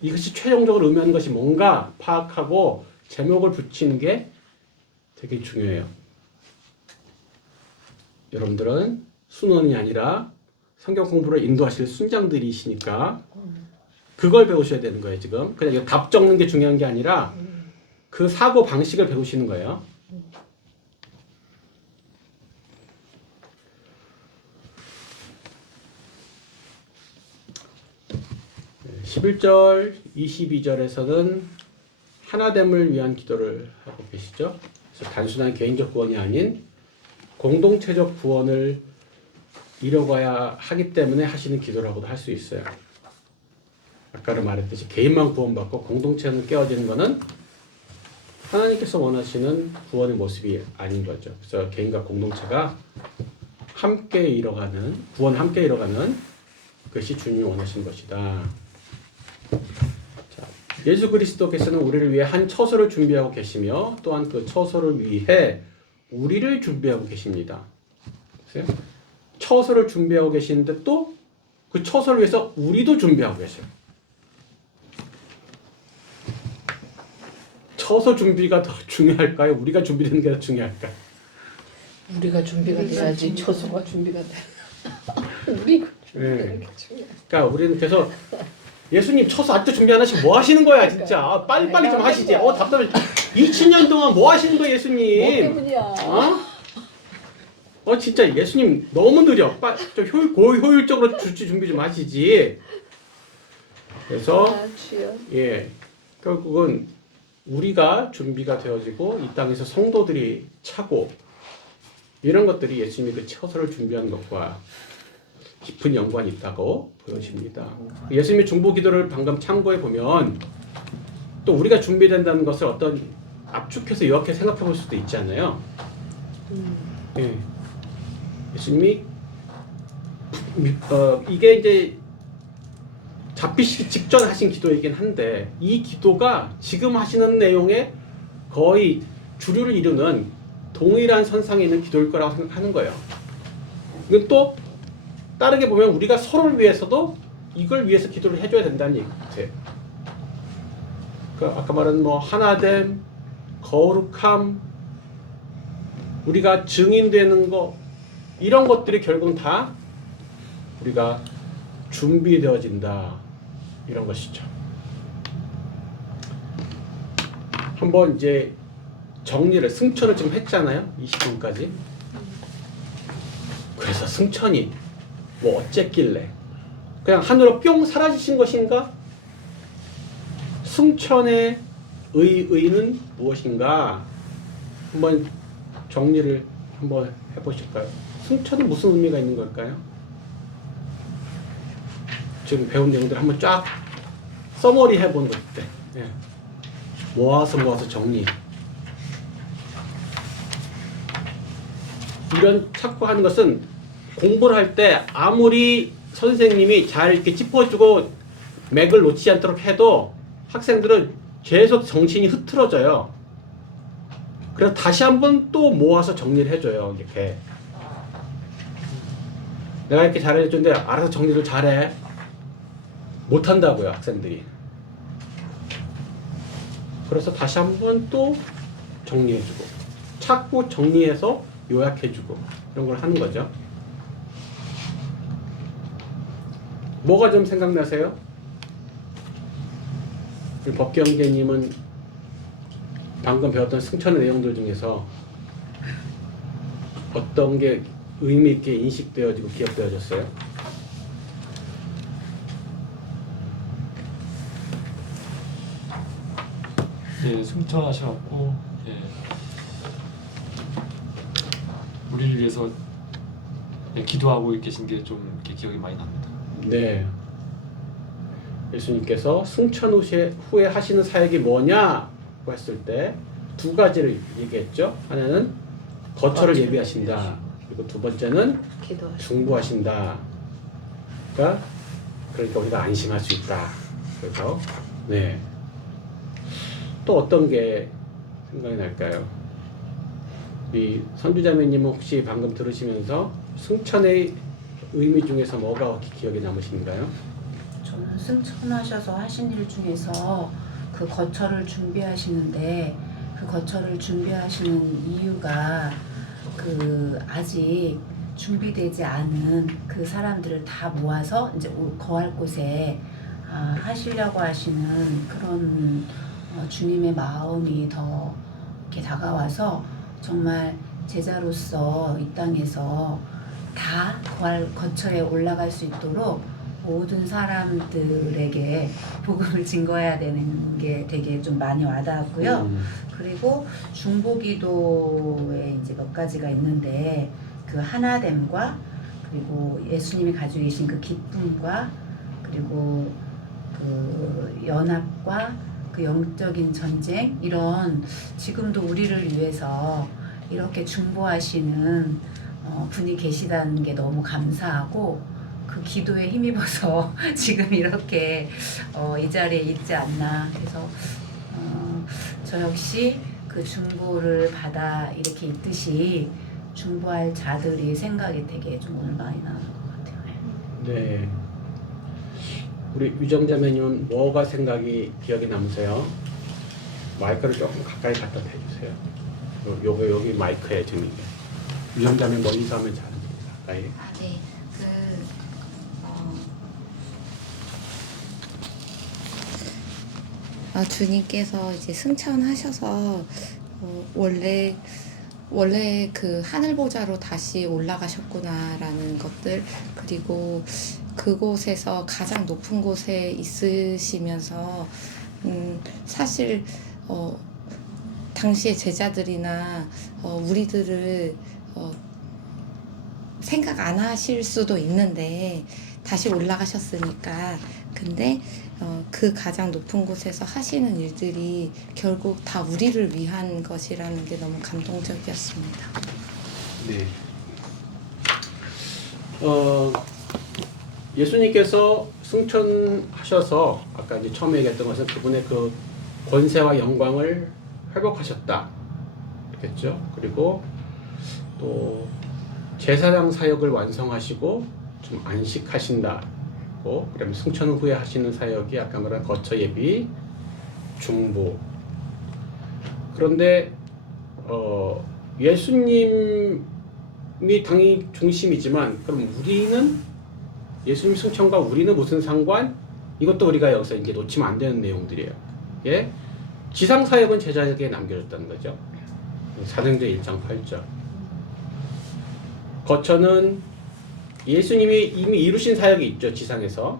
이것이 최종적으로 의미하는 것이 뭔가 파악하고 제목을 붙이는 게 되게 중요해요. 여러분들은 순원이 아니라 성경 공부를 인도하실 순장들이시니까 그걸 배우셔야 되는 거예요. 지금 그냥 이거 답 적는 게 중요한 게 아니라 그 사고 방식을 배우시는 거예요. 11절, 22절에서는 하나됨을 위한 기도를 하고 계시죠. 그래서 단순한 개인적 구원이 아닌 공동체적 구원을 이뤄가야 하기 때문에 하시는 기도라고도 할 수 있어요. 아까도 말했듯이 개인만 구원받고 공동체는 깨어지는 것은 하나님께서 원하시는 구원의 모습이 아닌 거죠. 그래서 개인과 공동체가 함께 이뤄가는 구원 함께 이뤄가는 그것이 주님이 원하시는 것이다. 자, 예수 그리스도께서는 우리를 위해 한 처소를 준비하고 계시며 또한 그 처소를 위해 우리를 준비하고 계십니다. 보세요. 처소를 준비하고 계시는데 또 그 처소를 위해서 우리도 준비하고 계셔요. 처소 준비가 더 중요할까요? 우리가 준비되는 게 더 중요할까요? 우리가 준비가 돼야지 처소가 준비가 돼. 우리가 준비되는 게 중요해. 그러니까 우리는 계속 예수님 처소 아직도 준비 안 하시고 뭐 하시는 거야 진짜 빨리빨리 좀 하시지. 답답해. 2000년 동안 뭐 하시는 거예요 예수님? 뭐 때문이야? 진짜 예수님 너무 느려. 좀 효율적으로 준비 좀 하시지. 그래서 예 결국은 우리가 준비가 되어지고 이 땅에서 성도들이 차고 이런 것들이 예수님이 그 처소를 준비하는 것과 깊은 연관이 있다고 보여집니다. 예수님의 중보 기도를 방금 참고해 보면 또 우리가 준비된다는 것을 어떤 압축해서 이렇게 생각해 볼 수도 있잖아요. 예. 예수님이 이게 이제 잡히시기 직전 하신 기도이긴 한데 이 기도가 지금 하시는 내용에 거의 주류를 이루는 동일한 선상에 있는 기도일 거라고 생각하는 거예요. 이건 또 다르게 보면 우리가 서로를 위해서도 이걸 위해서 기도를 해줘야 된다는 얘기 같아요. 아까 말한 뭐 하나됨, 거룩함, 우리가 증인되는 거 이런 것들이 결국은 다 우리가 준비되어진다 이런 것이죠. 한번 이제 정리를 승천을 지금 했잖아요. 20분까지. 그래서 승천이 뭐 어쨌길래 그냥 하늘로 뿅 사라지신 것인가? 승천의 의의는 무엇인가? 한번 정리를 한번 해보실까요? 승천이 무슨 의미가 있는 걸까요? 지금 배운 내용들 한번 쫙 서머리 해본 것들 모아서 정리. 이런 찾고 하는 것은 공부를 할 때 아무리 선생님이 잘 이렇게 짚어주고 맥을 놓치지 않도록 해도 학생들은 계속 정신이 흐트러져요. 그래서 다시 한번 또 모아서 정리를 해줘요. 이렇게 내가 이렇게 잘해줬는데 알아서 정리를 잘해. 못한다고요 학생들이. 그래서 다시 한번 또 정리해주고 자꾸 정리해서 요약해주고 이런 걸 하는 거죠. 뭐가 좀 생각나세요? 우리 법경계님은 방금 배웠던 승천의 내용들 중에서 어떤 게 의미 있게 인식되어지고 기억되어졌어요? 이제 승천하셔갖고 우리를 위해서 기도하고 계신 게 좀 이렇게 기억이 많이 납니다. 네. 예수님께서 승천 후에 하시는 사역이 뭐냐고 했을 때 두 가지를 얘기했죠. 하나는 거처를 예비하신다. 그리고 두 번째는 기도하시고 중보하신다. 그러니까 우리가 안심할 수 있다. 그래서 네. 또 어떤 게 생각이 날까요? 이 선주자매님은 혹시 방금 들으시면서 승천의 의미 중에서 뭐가 기억에 남으신가요? 저는 승천하셔서 하신 일 중에서 그 거처를 준비하시는데 그 거처를 준비하시는 이유가 그 아직 준비되지 않은 그 사람들을 다 모아서 이제 거할 곳에 하시려고 하시는 그런 주님의 마음이 더 이렇게 다가와서 정말 제자로서 이 땅에서 다 거처에 올라갈 수 있도록 모든 사람들에게 복음을 증거해야 되는 게 되게 좀 많이 와닿았고요. 그리고 중보기도에 이제 몇 가지가 있는데 그 하나됨과 그리고 예수님이 가지고 계신 그 기쁨과 그리고 그 연합과 그 영적인 전쟁 이런 지금도 우리를 위해서 이렇게 중보하시는 분이 계시다는 게 너무 감사하고 그 기도에 힘입어서 지금 이렇게 이 자리에 있지 않나. 그래서 저 역시 그 중보를 받아 이렇게 있듯이 중보할 자들이 생각이 되게 좀 오늘 많이 나는 것 같아요. 네. 우리 유정자매님은 뭐가 생각이 기억에 남으세요? 마이크를 조금 가까이 갖다 대주세요. 요거 여기 마이크에 지금 이게. 유정자매 멀리서 하면 잘 안 됩니다. 가까이. 네. 주님께서 이제 승천하셔서 원래 그 하늘 보좌로 다시 올라가셨구나라는 것들 그리고 그곳에서 가장 높은 곳에 있으시면서 사실 당시의 제자들이나 우리들을 생각 안 하실 수도 있는데 다시 올라가셨으니까 근데 그 가장 높은 곳에서 하시는 일들이 결국 다 우리를 위한 것이라는 게 너무 감동적이었습니다. 네. 예수님께서 승천하셔서 아까 이제 처음에 얘기했던 것은 그분의 그 권세와 영광을 회복하셨다. 그랬죠. 그리고 또 제사장 사역을 완성하시고 좀 안식하신다. 그다음에 승천 후에 하시는 사역이 아까 말한 거처 예비, 중보. 그런데 예수님이 당연히 중심이지만 그럼 우리는 예수님 승천과 우리는 무슨 상관? 이것도 우리가 여기서 이제 놓치면 안 되는 내용들이에요. 예? 지상 사역은 제자에게 남겨졌다는 거죠. 사도행전 1장 8절. 거처는 예수님이 이미 이루신 사역이 있죠. 지상에서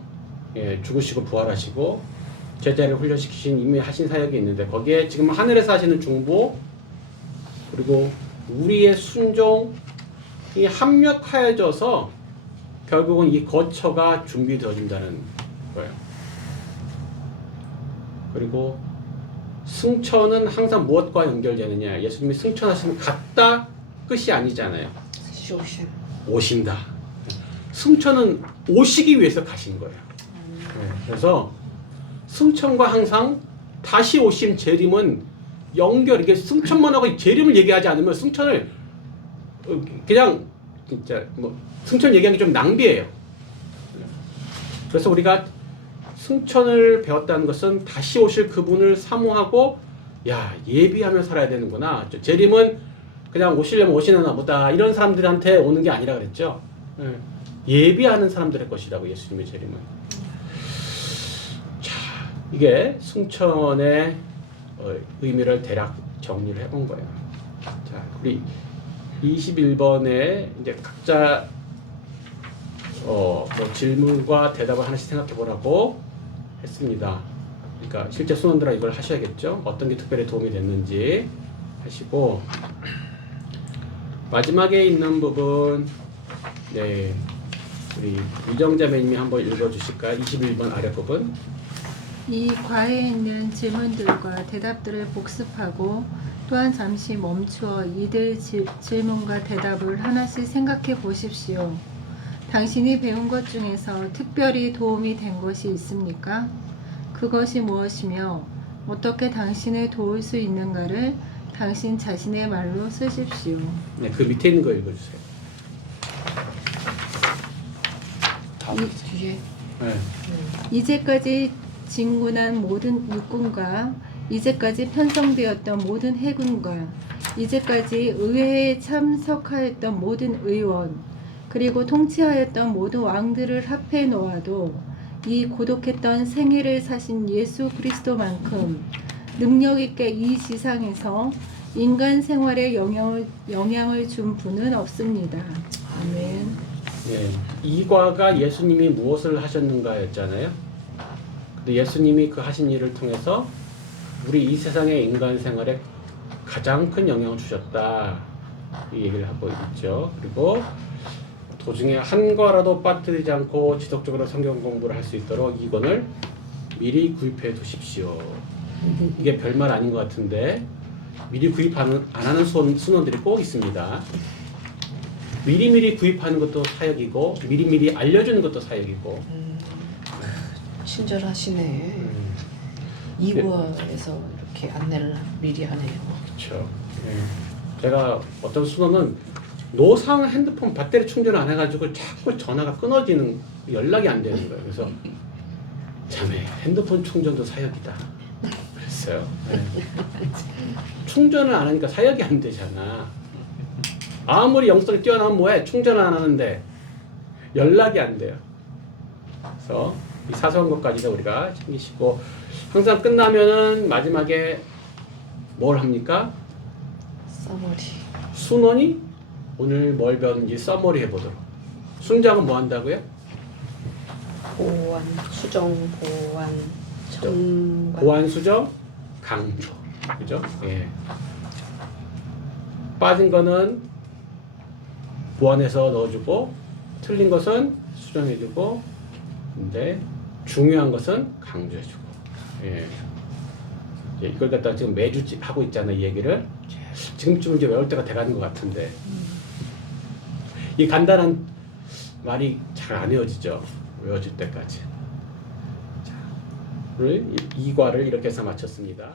죽으시고 부활하시고 제자를 훈련시키신 이미 하신 사역이 있는데 거기에 지금 하늘에서 하시는 중보 그리고 우리의 순종이 합력하여져서 결국은 이 거처가 준비되어진다는 거예요. 그리고 승천은 항상 무엇과 연결되느냐? 예수님이 승천하시면 갔다 끝이 아니잖아요. 오신다. 승천은 오시기 위해서 가신 거예요. 그래서 승천과 항상 다시 오심 재림은 이게 승천만 하고 재림을 얘기하지 않으면 승천을 그냥 진짜 승천 얘기하는 게 좀 낭비예요. 그래서 우리가 승천을 배웠다는 것은 다시 오실 그분을 사모하고 야, 예비하며 살아야 되는구나. 재림은 그냥 오시려면 오시나 보다 이런 사람들한테 오는 게 아니라 그랬죠. 예. 예비하는 사람들의 것이라고 예수님의 재림은. 자, 이게 승천의 의미를 대략 정리를 해본 거예요. 자, 우리 21번에 이제 각자 뭐 질문과 대답을 하나씩 생각해 보라고 했습니다. 그러니까 실제 수험들은 이걸 하셔야겠죠. 어떤 게 특별히 도움이 됐는지 하시고, 마지막에 있는 부분, 네, 우리 이정자매님이 한번 읽어주실까요? 21번 아래 부분. 이 과에 있는 질문들과 대답들을 복습하고 또한 잠시 멈추어 이들 질문과 대답을 하나씩 생각해 보십시오. 당신이 배운 것 중에서 특별히 도움이 된 것이 있습니까? 그것이 무엇이며 어떻게 당신을 도울 수 있는가를 당신 자신의 말로 쓰십시오. 네, 그 밑에 있는 거 읽어주세요. 뒤에 네. 이제까지 진군한 모든 육군과 이제까지 편성되었던 모든 해군과 이제까지 의회에 참석하였던 모든 의원 그리고 통치하였던 모든 왕들을 합해 놓아도 이 고독했던 생애를 사신 예수 그리스도만큼 능력 있게 이 지상에서 인간 생활에 영향을 준 분은 없습니다. 아멘. 네, 이과가 예수님이 무엇을 하셨는가였잖아요. 근데 예수님이 그 하신 일을 통해서 우리 이 세상의 인간 생활에 가장 큰 영향을 주셨다, 이 얘기를 하고 있죠. 그리고 도중에 한 과라도 빠뜨리지 않고 지속적으로 성경 공부를 할 수 있도록 이권을 미리 구입해 두십시오. 이게 별말 아닌 것 같은데 미리 구입 안 하는 순원들이 꼭 있습니다. 미리미리 구입하는 것도 사역이고 미리미리 알려주는 것도 사역이고. 친절하시네. 이과에서 이렇게 안내를 미리 하네요. 그렇죠. 예. 제가 어떤 순원은 노상 핸드폰 배터리 충전 안 해가지고 자꾸 전화가 끊어지는, 연락이 안 되는 거예요. 그래서 자매 핸드폰 충전도 사역이다 그랬어요. 예. 충전을 안 하니까 사역이 안 되잖아. 아무리 영성이 뛰어나면 뭐해? 충전을 안 하는데 연락이 안 돼요. 그래서 이 사소한 것까지도 우리가 챙기시고, 항상 끝나면은 마지막에 뭘 합니까? 써머리. 순원이 오늘 뭘 배웠는지 써머리 해보도록. 순장은 뭐 한다고요? 보완, 수정, 보완, 정관. 보완, 수정, 강조. 그죠? 예. 빠진 거는 보완해서 넣어주고, 틀린 것은 수정해주고, 근데 중요한 것은 강조해주고. 예. 이걸 갖다 지금 매주 하고 있잖아요, 이 얘기를. 지금쯤 이제 외울 때가 돼가는 것 같은데. 이 간단한 말이 잘 안 외워지죠, 외워질 때까지. 자, 오늘 이 과를 이렇게 해서 마쳤습니다.